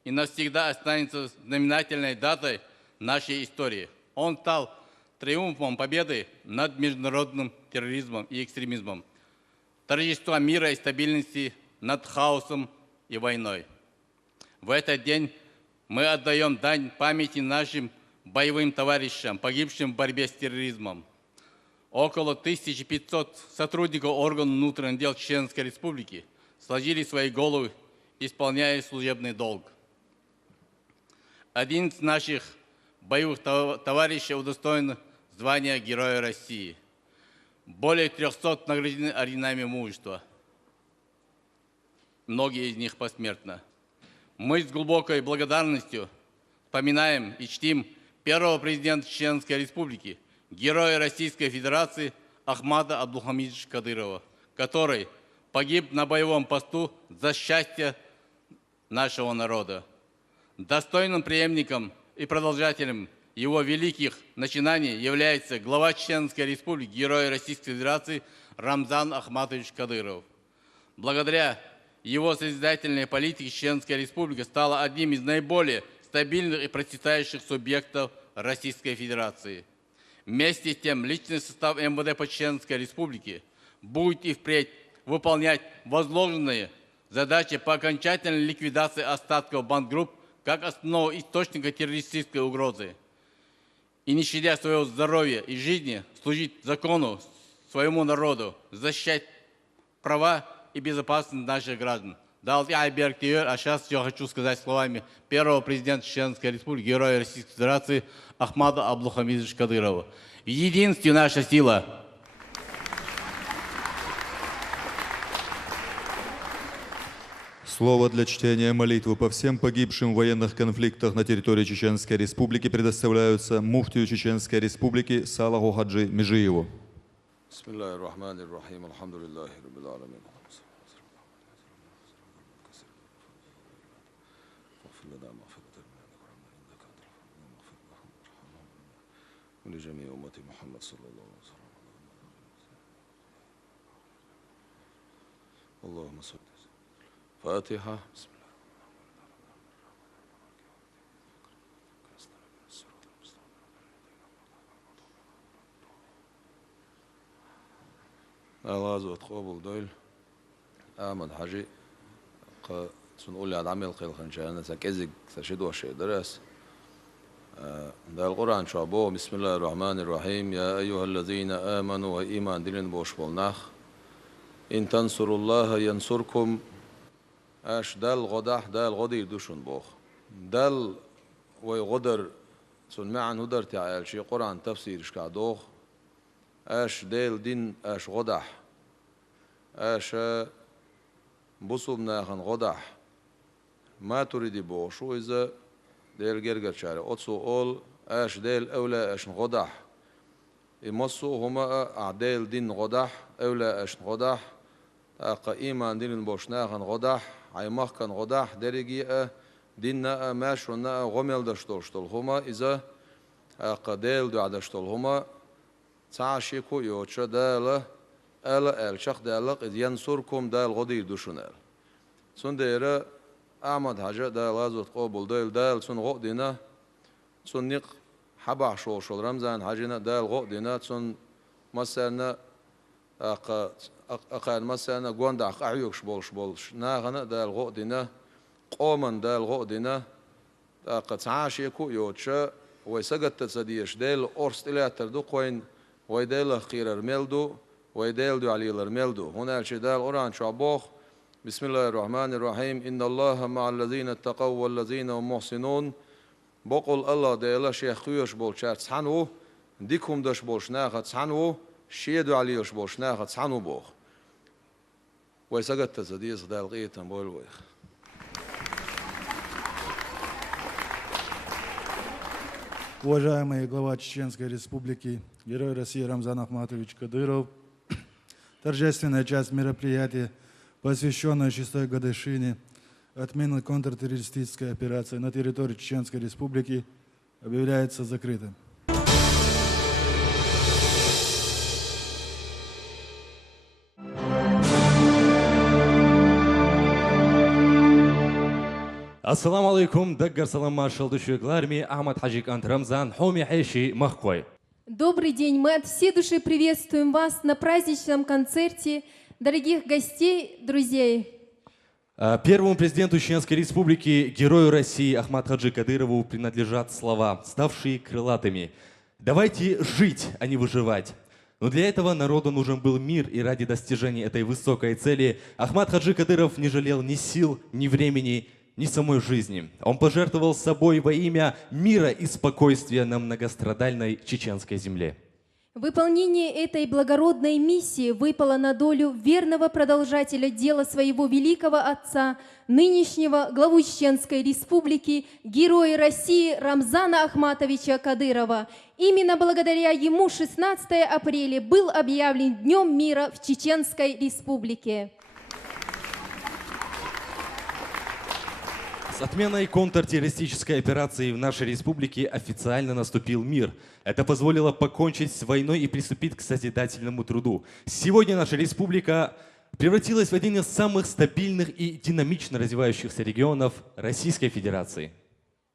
и навсегда останется знаменательной датой нашей истории. Он стал триумфом победы над международным терроризмом и экстремизмом, торжества мира и стабильности над хаосом и войной. В этот день мы отдаем дань памяти нашим боевым товарищам, погибшим в борьбе с терроризмом. Около 1500 сотрудников органов внутренних дел Чеченской Республики сложили свои головы, исполняя служебный долг. 11 наших боевых товарищей удостоены звания Героя России. Более 300 награждены орденами мужества. Многие из них посмертно. Мы с глубокой благодарностью вспоминаем и чтим первого президента Чеченской Республики, Героя Российской Федерации Ахмада Абдулхамидовича Кадырова, который погиб на боевом посту за счастье нашего народа. Достойным преемником и продолжателем его великих начинаний является глава Чеченской Республики, Герой Российской Федерации Рамзан Ахматович Кадыров. Благодаря его созидательной политике Чеченская Республика стала одним из наиболее стабильных и процветающих субъектов Российской Федерации. Вместе с тем, личный состав МВД по Чеченской Республике будет и впредь выполнять возложенные задачи по окончательной ликвидации остатков бандгрупп как основного источника террористической угрозы. И не щадя своего здоровья и жизни, служить закону, своему народу, защищать права и безопасность наших граждан. А сейчас я хочу сказать словами первого президента Чеченской Республики, Героя Российской Федерации Ахмада Абдулхамидовича Кадырова. В единстве наша сила. Слово для чтения молитвы по всем погибшим в военных конфликтах на территории Чеченской Республики предоставляются муфтию Чеченской Республики Салаху Хаджи Межиеву. فاتحة بسم الله الله وتقابل دول أحمد حاجي سنقول على عمل خير خنشان سكزج سشد وشيء درس ده القرآن شعبه بسم الله الرحمن الرحيم يا أيها الذين آمنوا وإيمان دين بوش بولناخ إن تنصروا الله ينصركم اش دل غدح دل غدير دوشون بوخ دل ويغدر سن معن هدر تعال شي قرآن تفسير شكادوخ اش دل دين اش غدح اش بصوبنا خن غدح ما تريد بوخ شو إذا دل جرجر شارع أتصو أول اش دل أولى اش غدح يمصو هما أعدال دين غدح أولى اش غدح أقا إيمان دين بوشنا خن غدح عيمخ كان غداح درجي دينا ماشونا غمل دشتول هما إذا قديل دعدشتول هما تعشيكو يوتشا دالا ألا الشخ دالق إذ ينصركم دال غدي دوشنال سن ديرا أحمد حاجة دال غازوت قابل دال سن غدينا تونيق حبع شو رمزان حاجنا دال غو دينا تون مثلا أقال مثلا قواندا أعيوك شبولش ناغنا دال غو دينا قومن دال غو دينا تعاشيكو يوتشا ويسقط تصديش ديل أورست إلى تردو قوين ويديل خير الملدو ويديل دو علي الملدو هنا الشدال أوران شعبوخ بسم الله الرحمن الرحيم إن الله مع الذين اتقوا والذين هم محسنون بقول الله ديلا شيخ خيوش بولشار تسحنو ديكم دش بولشناخ تسحنو شيدو عليوش بولشناخ تسحنو بوخ ويسقط تصديش دال غيتن بولويخ. Уважаемый глава Чеченской Республики, Герой России Рамзан Ахматович Кадыров, торжественная часть мероприятия, посвященная 6-й годовщине отмены контртеррористической операции на территории Чеченской Республики, объявляется закрытым. Ассаламу алейкум, даггар салам маршал душевик армии Ахмад Хаджикант Рамзан, хоми хейши махкой. Добрый день, мы от всей души приветствуем вас на праздничном концерте, дорогих гостей, друзей. Первому президенту Чеченской Республики, герою России Ахмад Хаджи Кадырову принадлежат слова, ставшие крылатыми. Давайте жить, а не выживать. Но для этого народу нужен был мир, и ради достижения этой высокой цели Ахмад Хаджи Кадыров не жалел ни сил, ни времени, ни самой жизни. Он пожертвовал собой во имя мира и спокойствия на многострадальной чеченской земле. Выполнение этой благородной миссии выпало на долю верного продолжателя дела своего великого отца, нынешнего главу Чеченской Республики, героя России Рамзана Ахматовича Кадырова. Именно благодаря ему 16 апреля был объявлен Днем мира в Чеченской Республике. С отменой контртеррористической операции в нашей республике официально наступил мир. Это позволило покончить с войной и приступить к созидательному труду. Сегодня наша республика превратилась в один из самых стабильных и динамично развивающихся регионов Российской Федерации.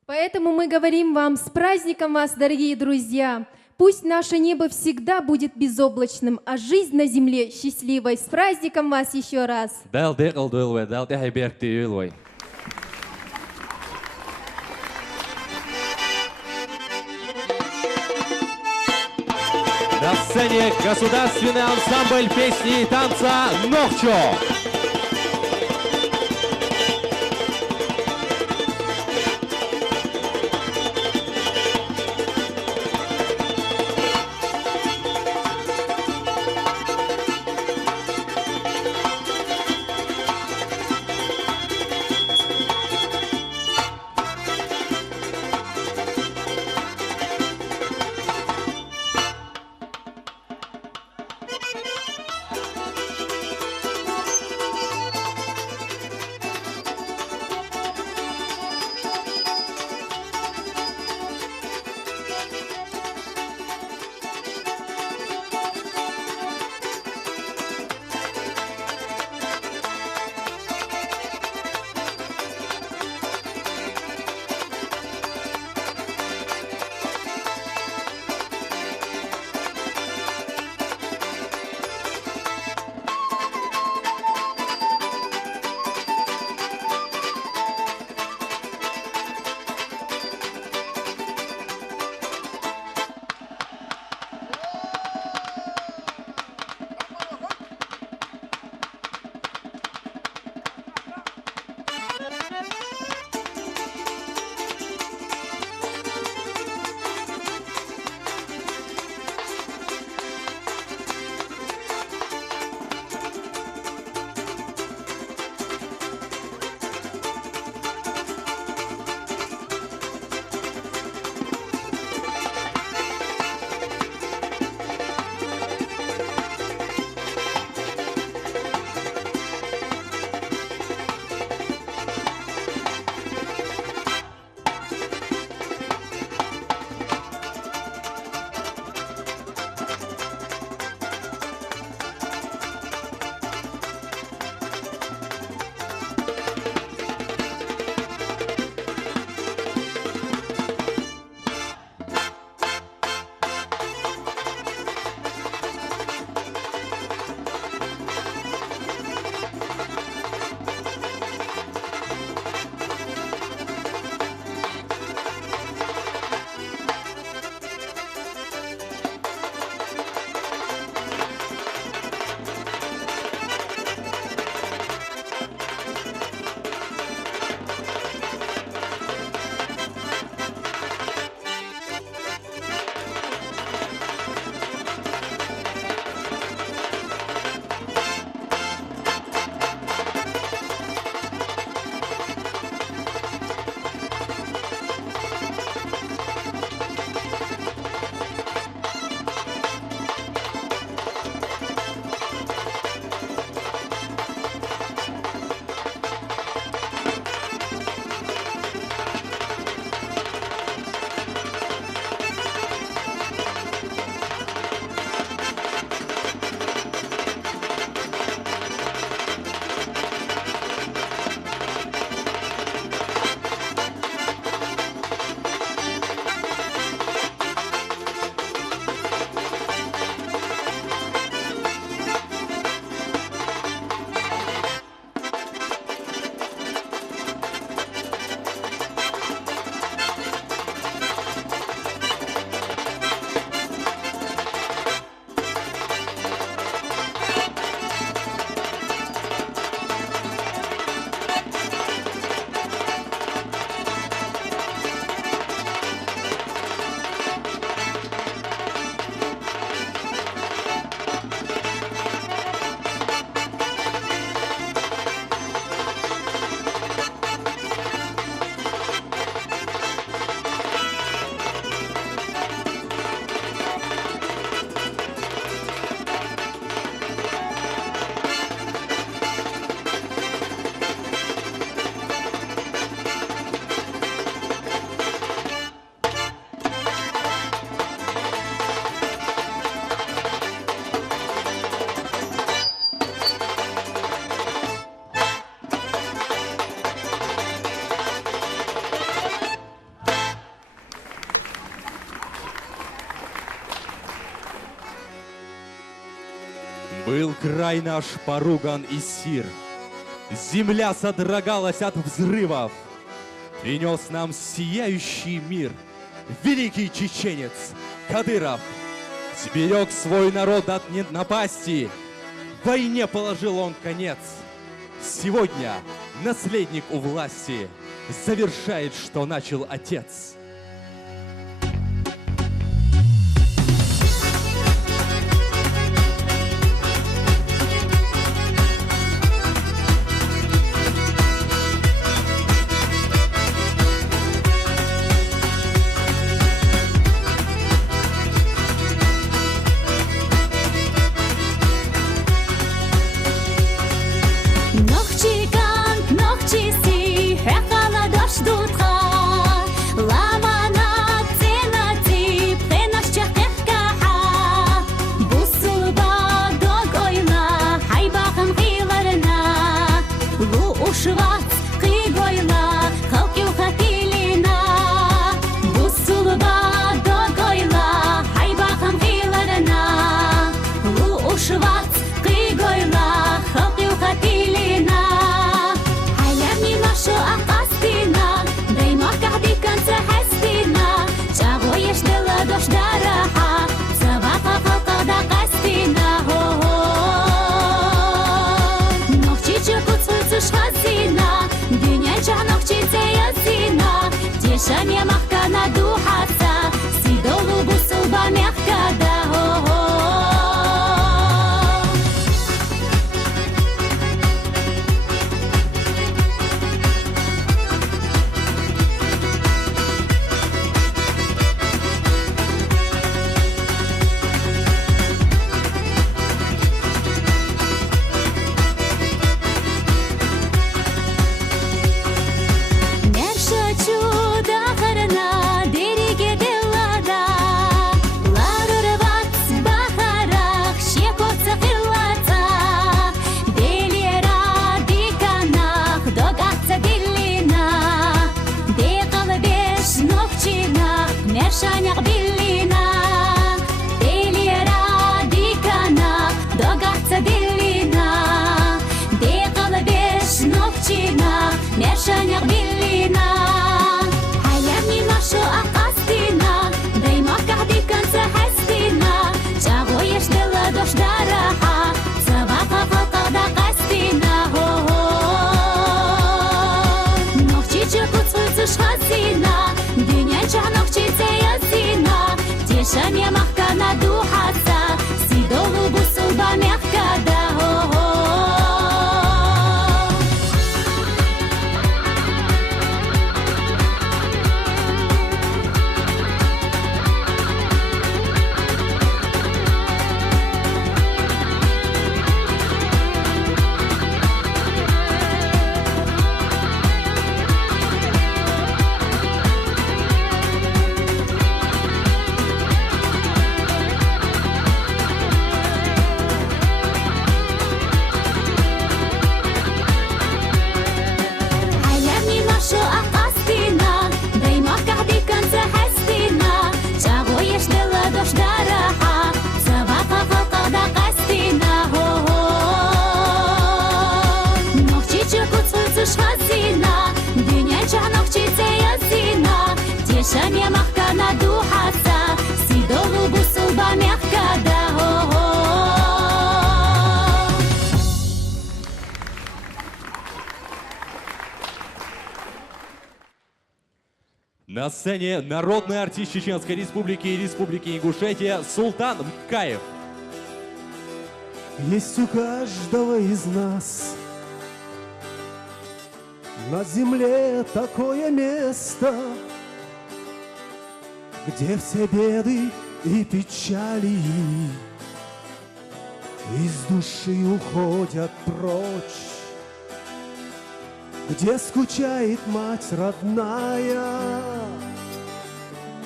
Поэтому мы говорим вам с праздником вас, дорогие друзья. Пусть наше небо всегда будет безоблачным, а жизнь на земле счастливой. С праздником вас еще раз. На сцене государственный ансамбль песни и танца «Нохчо». край наш поруган и сир. Земля содрогалась от взрывов. Принес нам сияющий мир великий чеченец Кадыров. Сберег свой народ от напасти, войне положил он конец. Сегодня наследник у власти завершает, что начал отец. На сцене народный артист Чеченской Республики и Республики Ингушетия Султан Мкаев. Есть у каждого из нас на земле такое место, где все беды и печали из души уходят прочь, где скучает мать родная,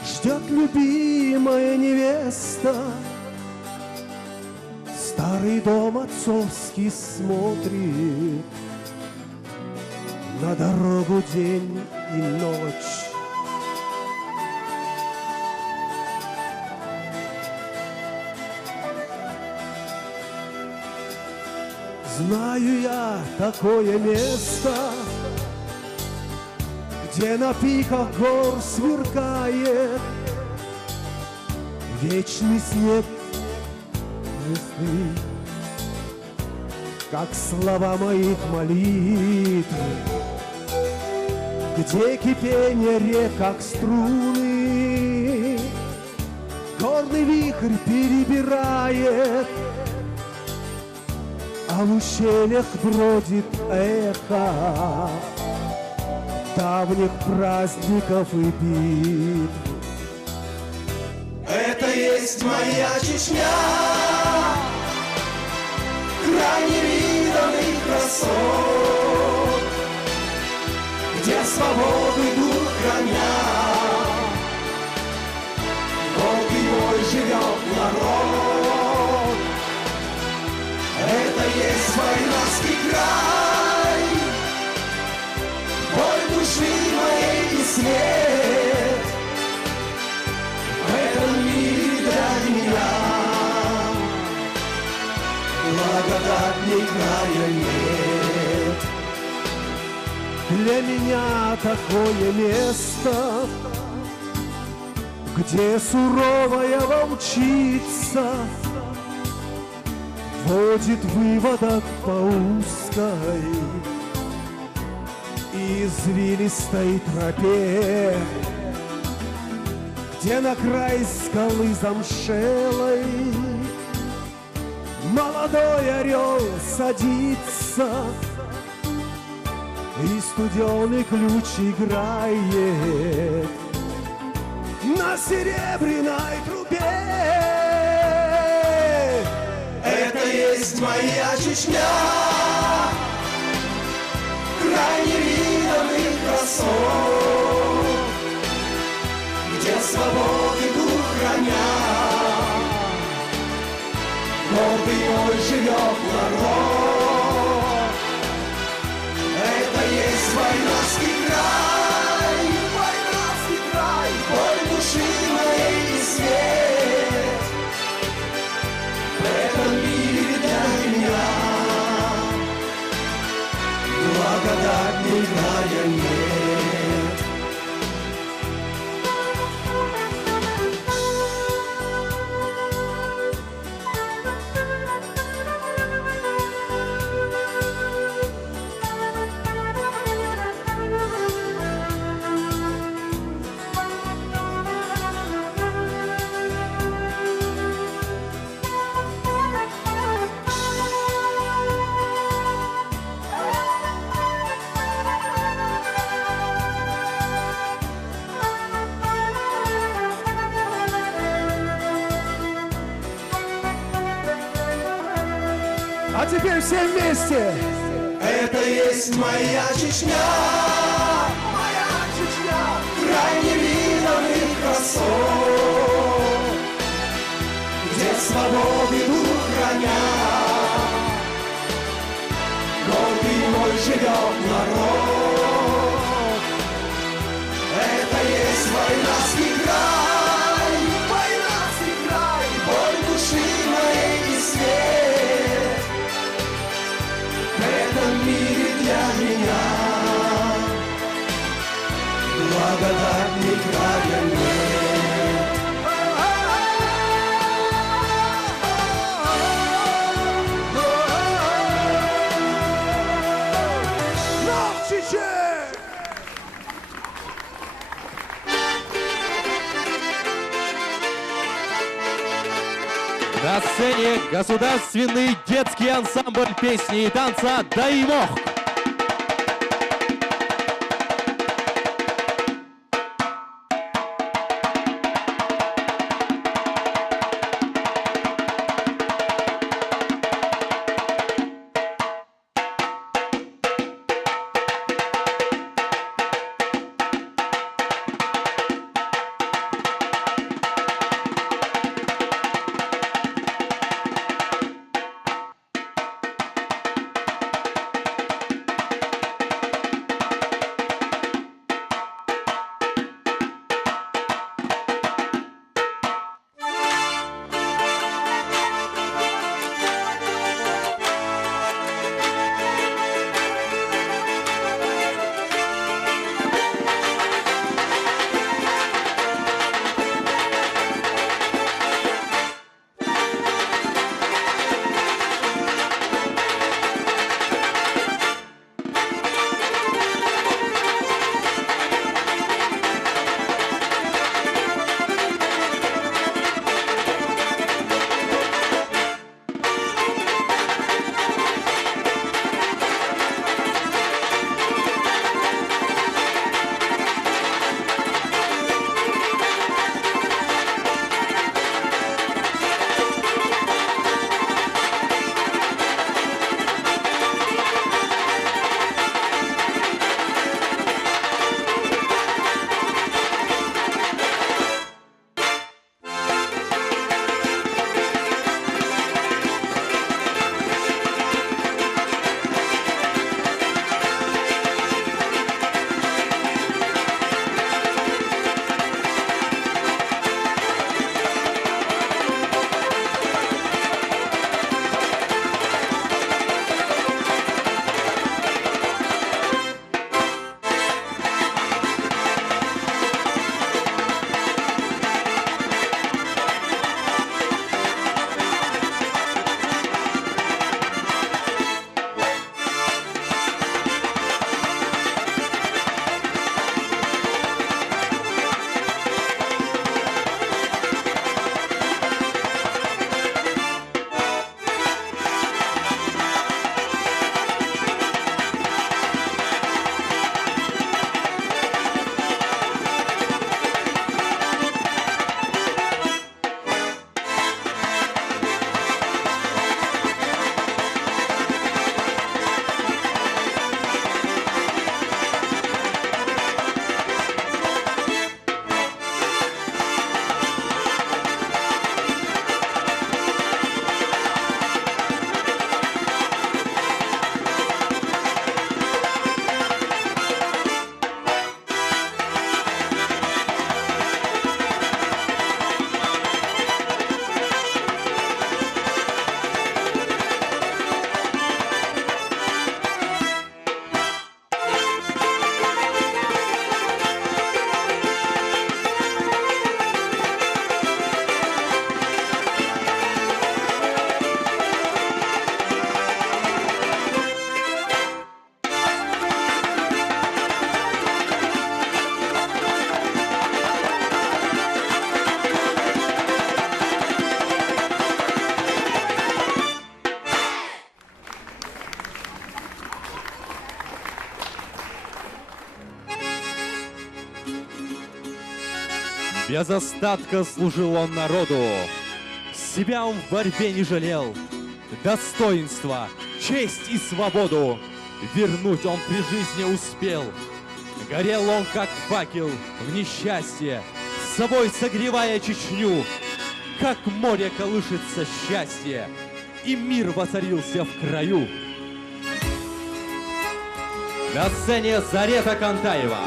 ждет любимая невеста. Старый дом отцовский смотрит на дорогу день и ночь. Знаю я такое место, где на пиках гор сверкает вечный снег весны, как слова моих молитв, где кипение рек, как струны, горный вихрь перебирает, а в ущельях бродит эхо давних праздников и битв. Это есть моя Чечня, край невиданных красот, где свободы дух храня, долгий бой живет народ. Это есть войнарский край, боль души моей и свет. В этом мире для меня благодатней края нет. Для меня такое место, где суровая волчица водит выводок по узкой и извилистой тропе, где на край скалы замшелой молодой орел садится, и студеный ключ играет на серебряной трубе. Это есть моя Чечня, край невиданных красот, где свободы дух храня, гордый мой живет народ. Это есть войнарский край, боль души моей и свет. В этом мире для меня благодатней края нет. А теперь все вместе. Это есть моя Чечня, край невиданных красот, где свободы дух храня, гордый мой живет народ. Это есть войнарский край, боль души моей и свет. В этом мире для меня благодатней края нет. На сцене государственный детский ансамбль песни и танца «Даймох». Без остатка служил он народу. Себя он в борьбе не жалел. Достоинство, честь и свободу вернуть он при жизни успел. Горел он, как факел, в несчастье, с собой согревая Чечню. Как море колышется счастье, и мир воцарился в краю. На сцене Зарета Кантаева.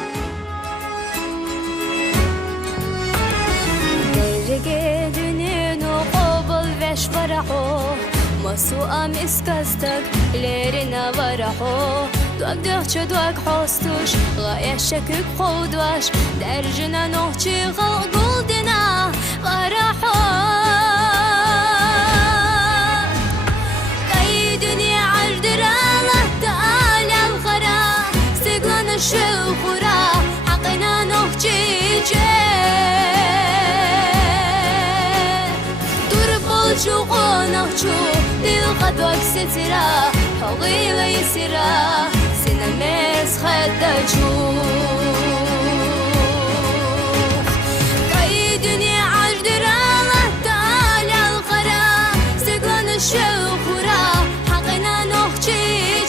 مسوقة مسكستك ليرنا ورحو دوك دخش دوك حوستوش غاية شكك خودوش درجنا نوحشي غلقودنا ورحو قيدني عالدرالة تعالى الخرا سيقلن الشوخورا حقنا نوحشي شوقونك للغدوة سترا حغيلة يسرا سنة الناس خدة تشوف قيدني عالدرالة تعالى الخرا سيقلن الشوق ورا حقنا نوحشي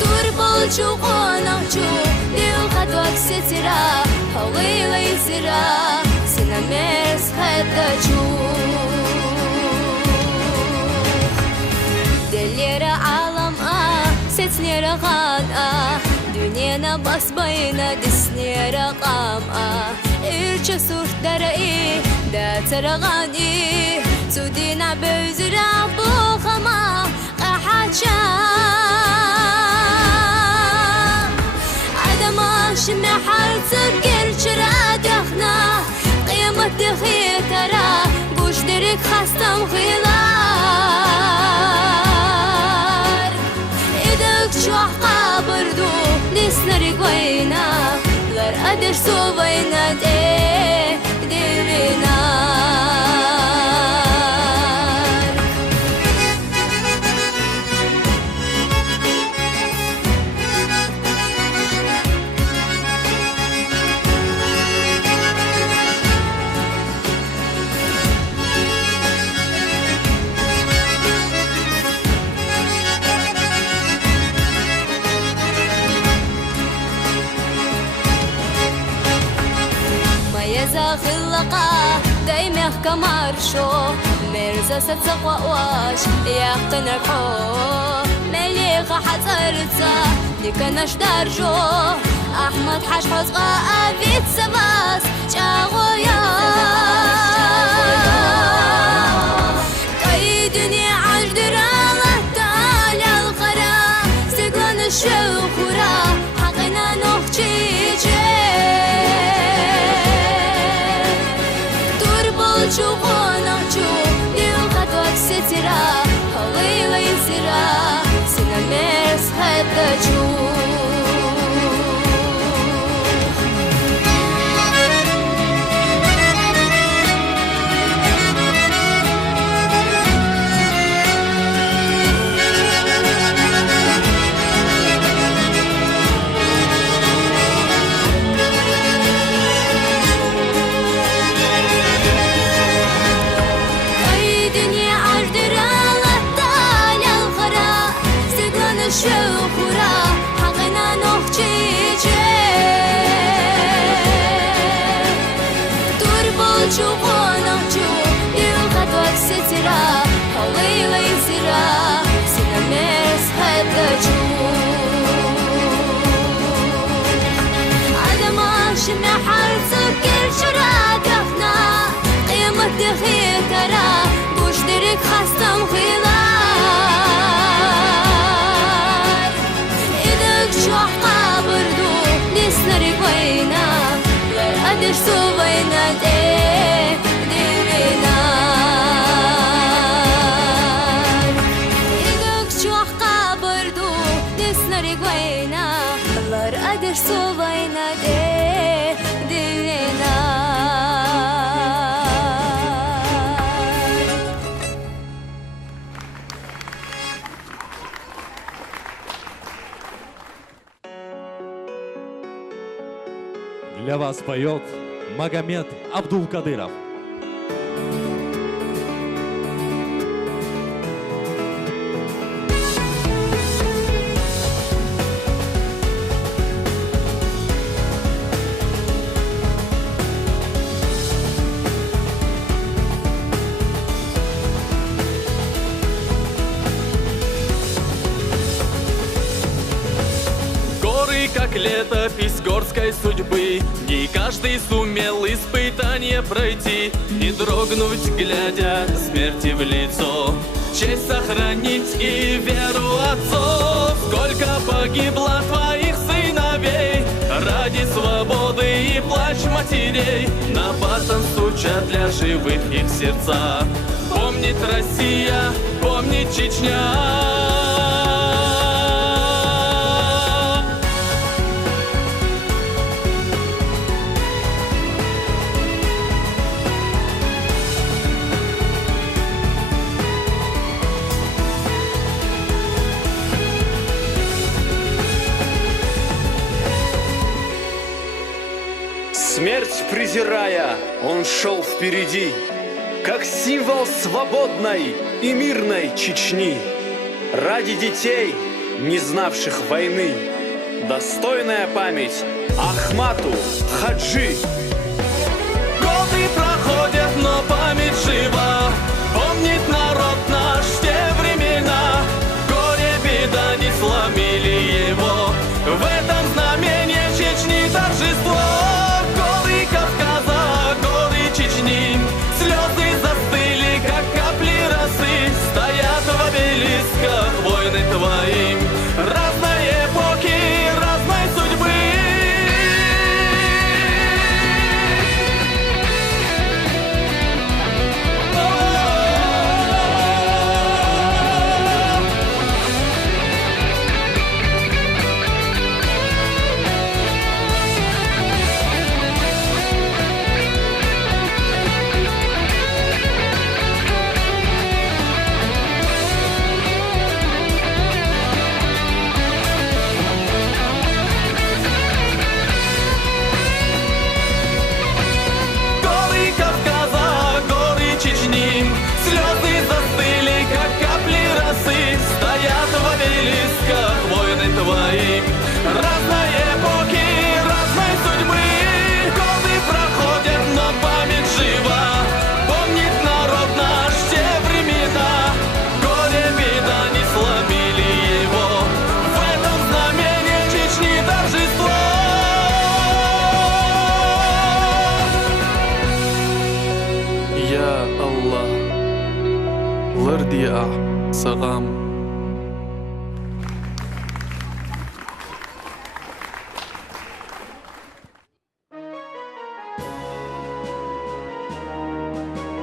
تربل شوقونك للغدوة سترا حغيلة يسرا الناس هدا تشوف دليرة عالم ستنيرة غاد دنيانا بس بينا دسنيرة قام إرشا سوف درائي دا ترغاني سودينا بوزرا بوخما قحاشا عدم عشنا حارتك إرشا دخنا تخيل ترى بوشترك خستم خلال إيدك شوح قابردو نسنرك وينا غير قدر سو وينا دينا دايما كمارشو مرزا ستسقوا واش يقتن ركو مليغة حزرتسا ديكناش دارجو أحمد حاج حزقا أبيت سباس جاغويا قيدني عالدرالة تعالى الخرا سيكون الشوق ورا حقنا نوحشي شوقونك للغدوة سترا حغيلة يسرا سنة الناس هدا تشوف для вас поет Магомед Абдулкадыров. Летопись горской судьбы, не каждый сумел испытание пройти и дрогнуть, глядя смерти в лицо, честь сохранить и веру отцов. Сколько погибло твоих сыновей ради свободы и плач матерей, на батом стучат для живых их сердца. Помнит Россия, помнит Чечня. Смерть презирая, он шел впереди, как символ свободной и мирной Чечни. Ради детей, не знавших войны, достойная память Ахмату Хаджи. Годы проходят, но память жива, помнит народ наш те времена. Горе, беда не сломили его, в этом знамение Чечни торжество.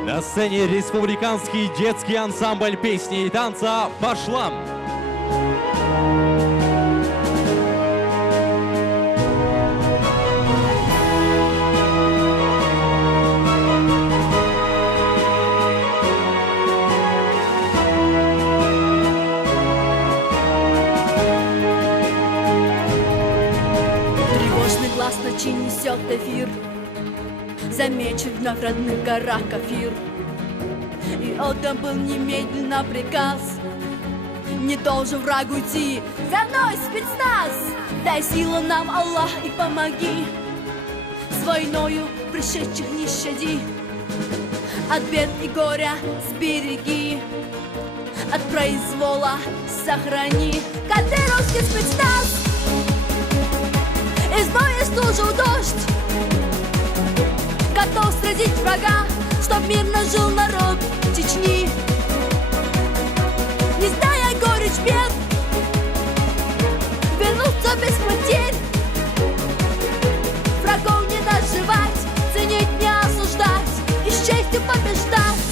На сцене республиканский детский ансамбль песни и танца «Башлам». Тревожный глаз ночи несет эфир, замечен вновь в родных горах Кафир. И отдан был немедленно приказ: не должен враг уйти, за мной спецназ. Дай силу нам, Аллах, и помоги, с войною пришедших не щади. От бед и горя сбереги, от произвола сохрани. Кадыровский спецназ из боя служил дождь, готов сразить врага, чтоб мирно жил народ Чечни. Не зная горечь бед, вернуться без потерь, врагов не наживать, ценить, не осуждать и с честью побеждать.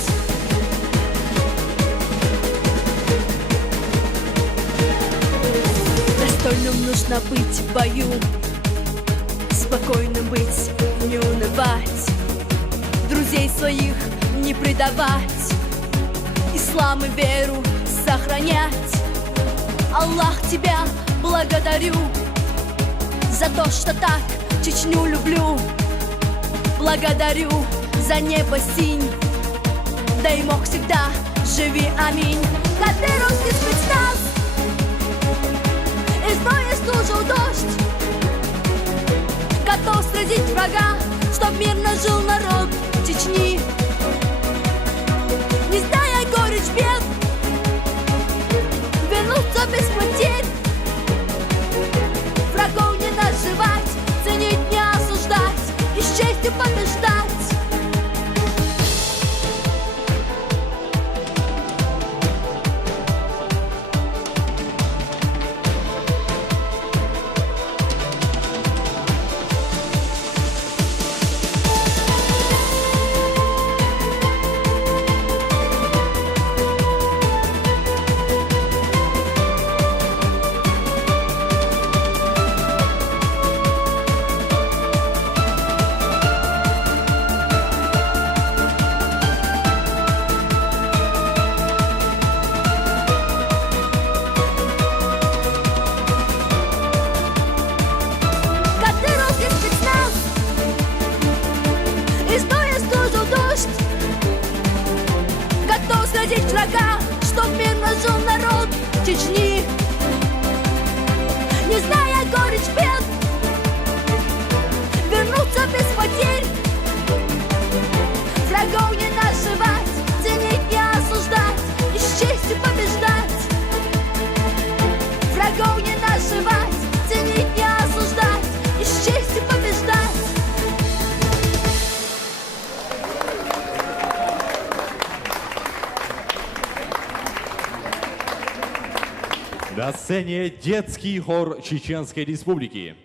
Достойным нужно быть в бою, спокойно быть, не унывать, друзей своих не предавать, ислам и веру сохранять. Аллах, тебя благодарю за то, что так Чечню люблю. Благодарю за небо синь, дай мог всегда, живи, аминь. Кадыровский спецназ из боя стужил дождь, готов сразить врага, чтоб мирно жил народ Чечни. Не зная горечь бед, вернуться без потерь, врагов не наживать, ценить, не осуждать и с честью побеждать. На сцене детский хор Чеченской Республики.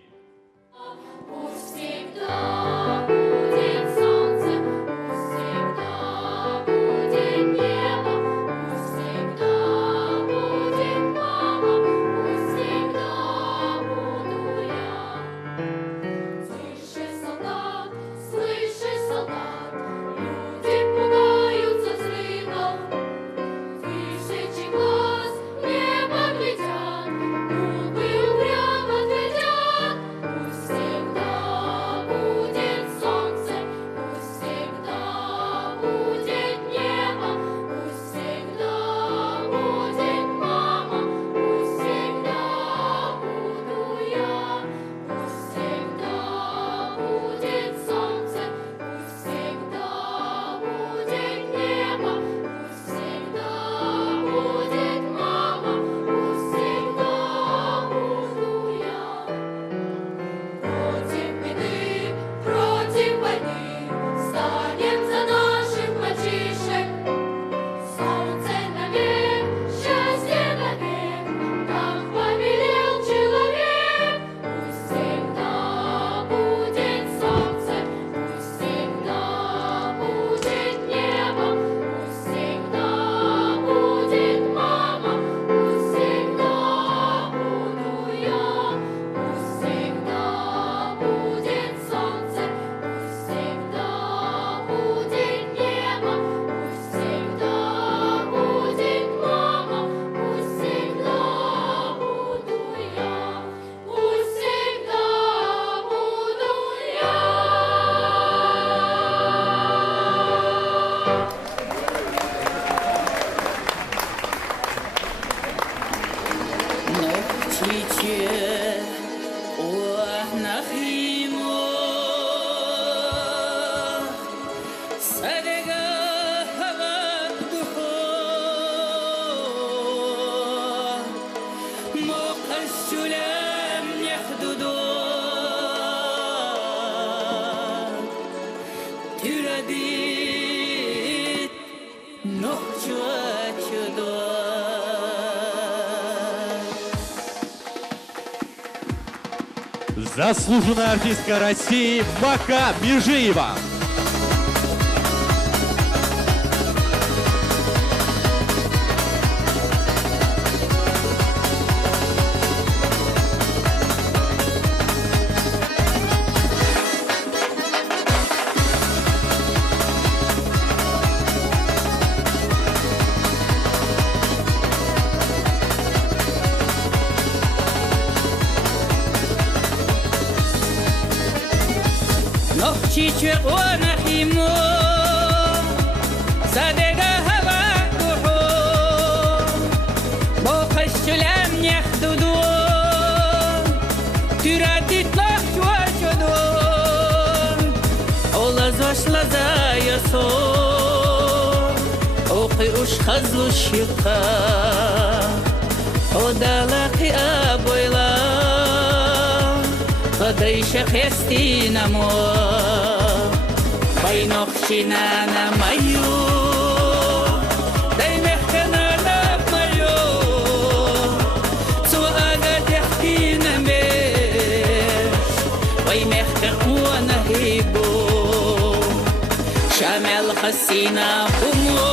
Заслуженная артистка России Мака Межиева. Хазлу щека, одалахи абойла, одайша хестина мо, байнохчина на мою, дай мехкана на мою, цуага тяхтина меш, бай мехка уана хибу, шамел хасина хумо.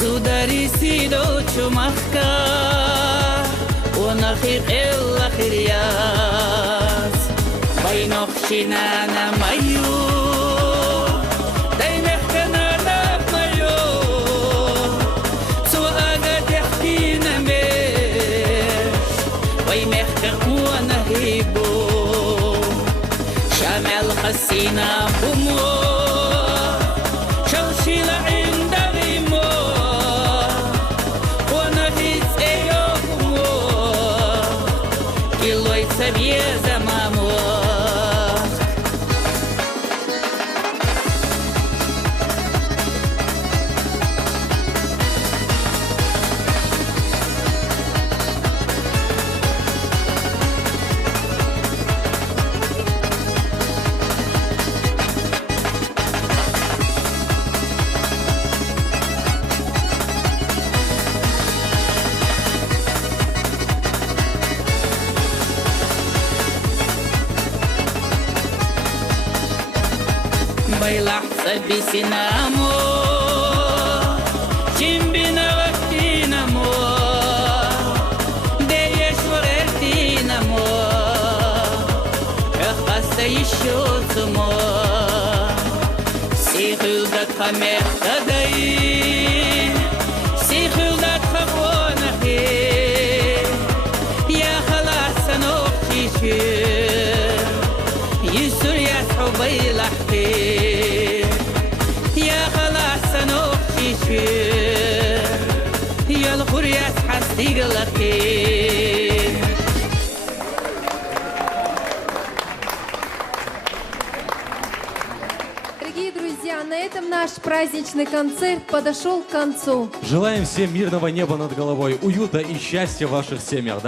Зудари сидо чумахка, онахир эллахиряс, байнохчина на мою, дай мехкана на мою, цуага тяхтина меш, бай мехка уанахибу, шамел хасина хумо. Бисинамо, чимбинавахинамо, деешваретинамо, эхаста еще цумо, сихилдат хамехтадай, сихилдат хахонахи, я халасанох чичи, юсур ясхубайлахи. Дорогие друзья, на этом наш праздничный концерт подошел к концу. Желаем всем мирного неба над головой, уюта и счастья в ваших семьях.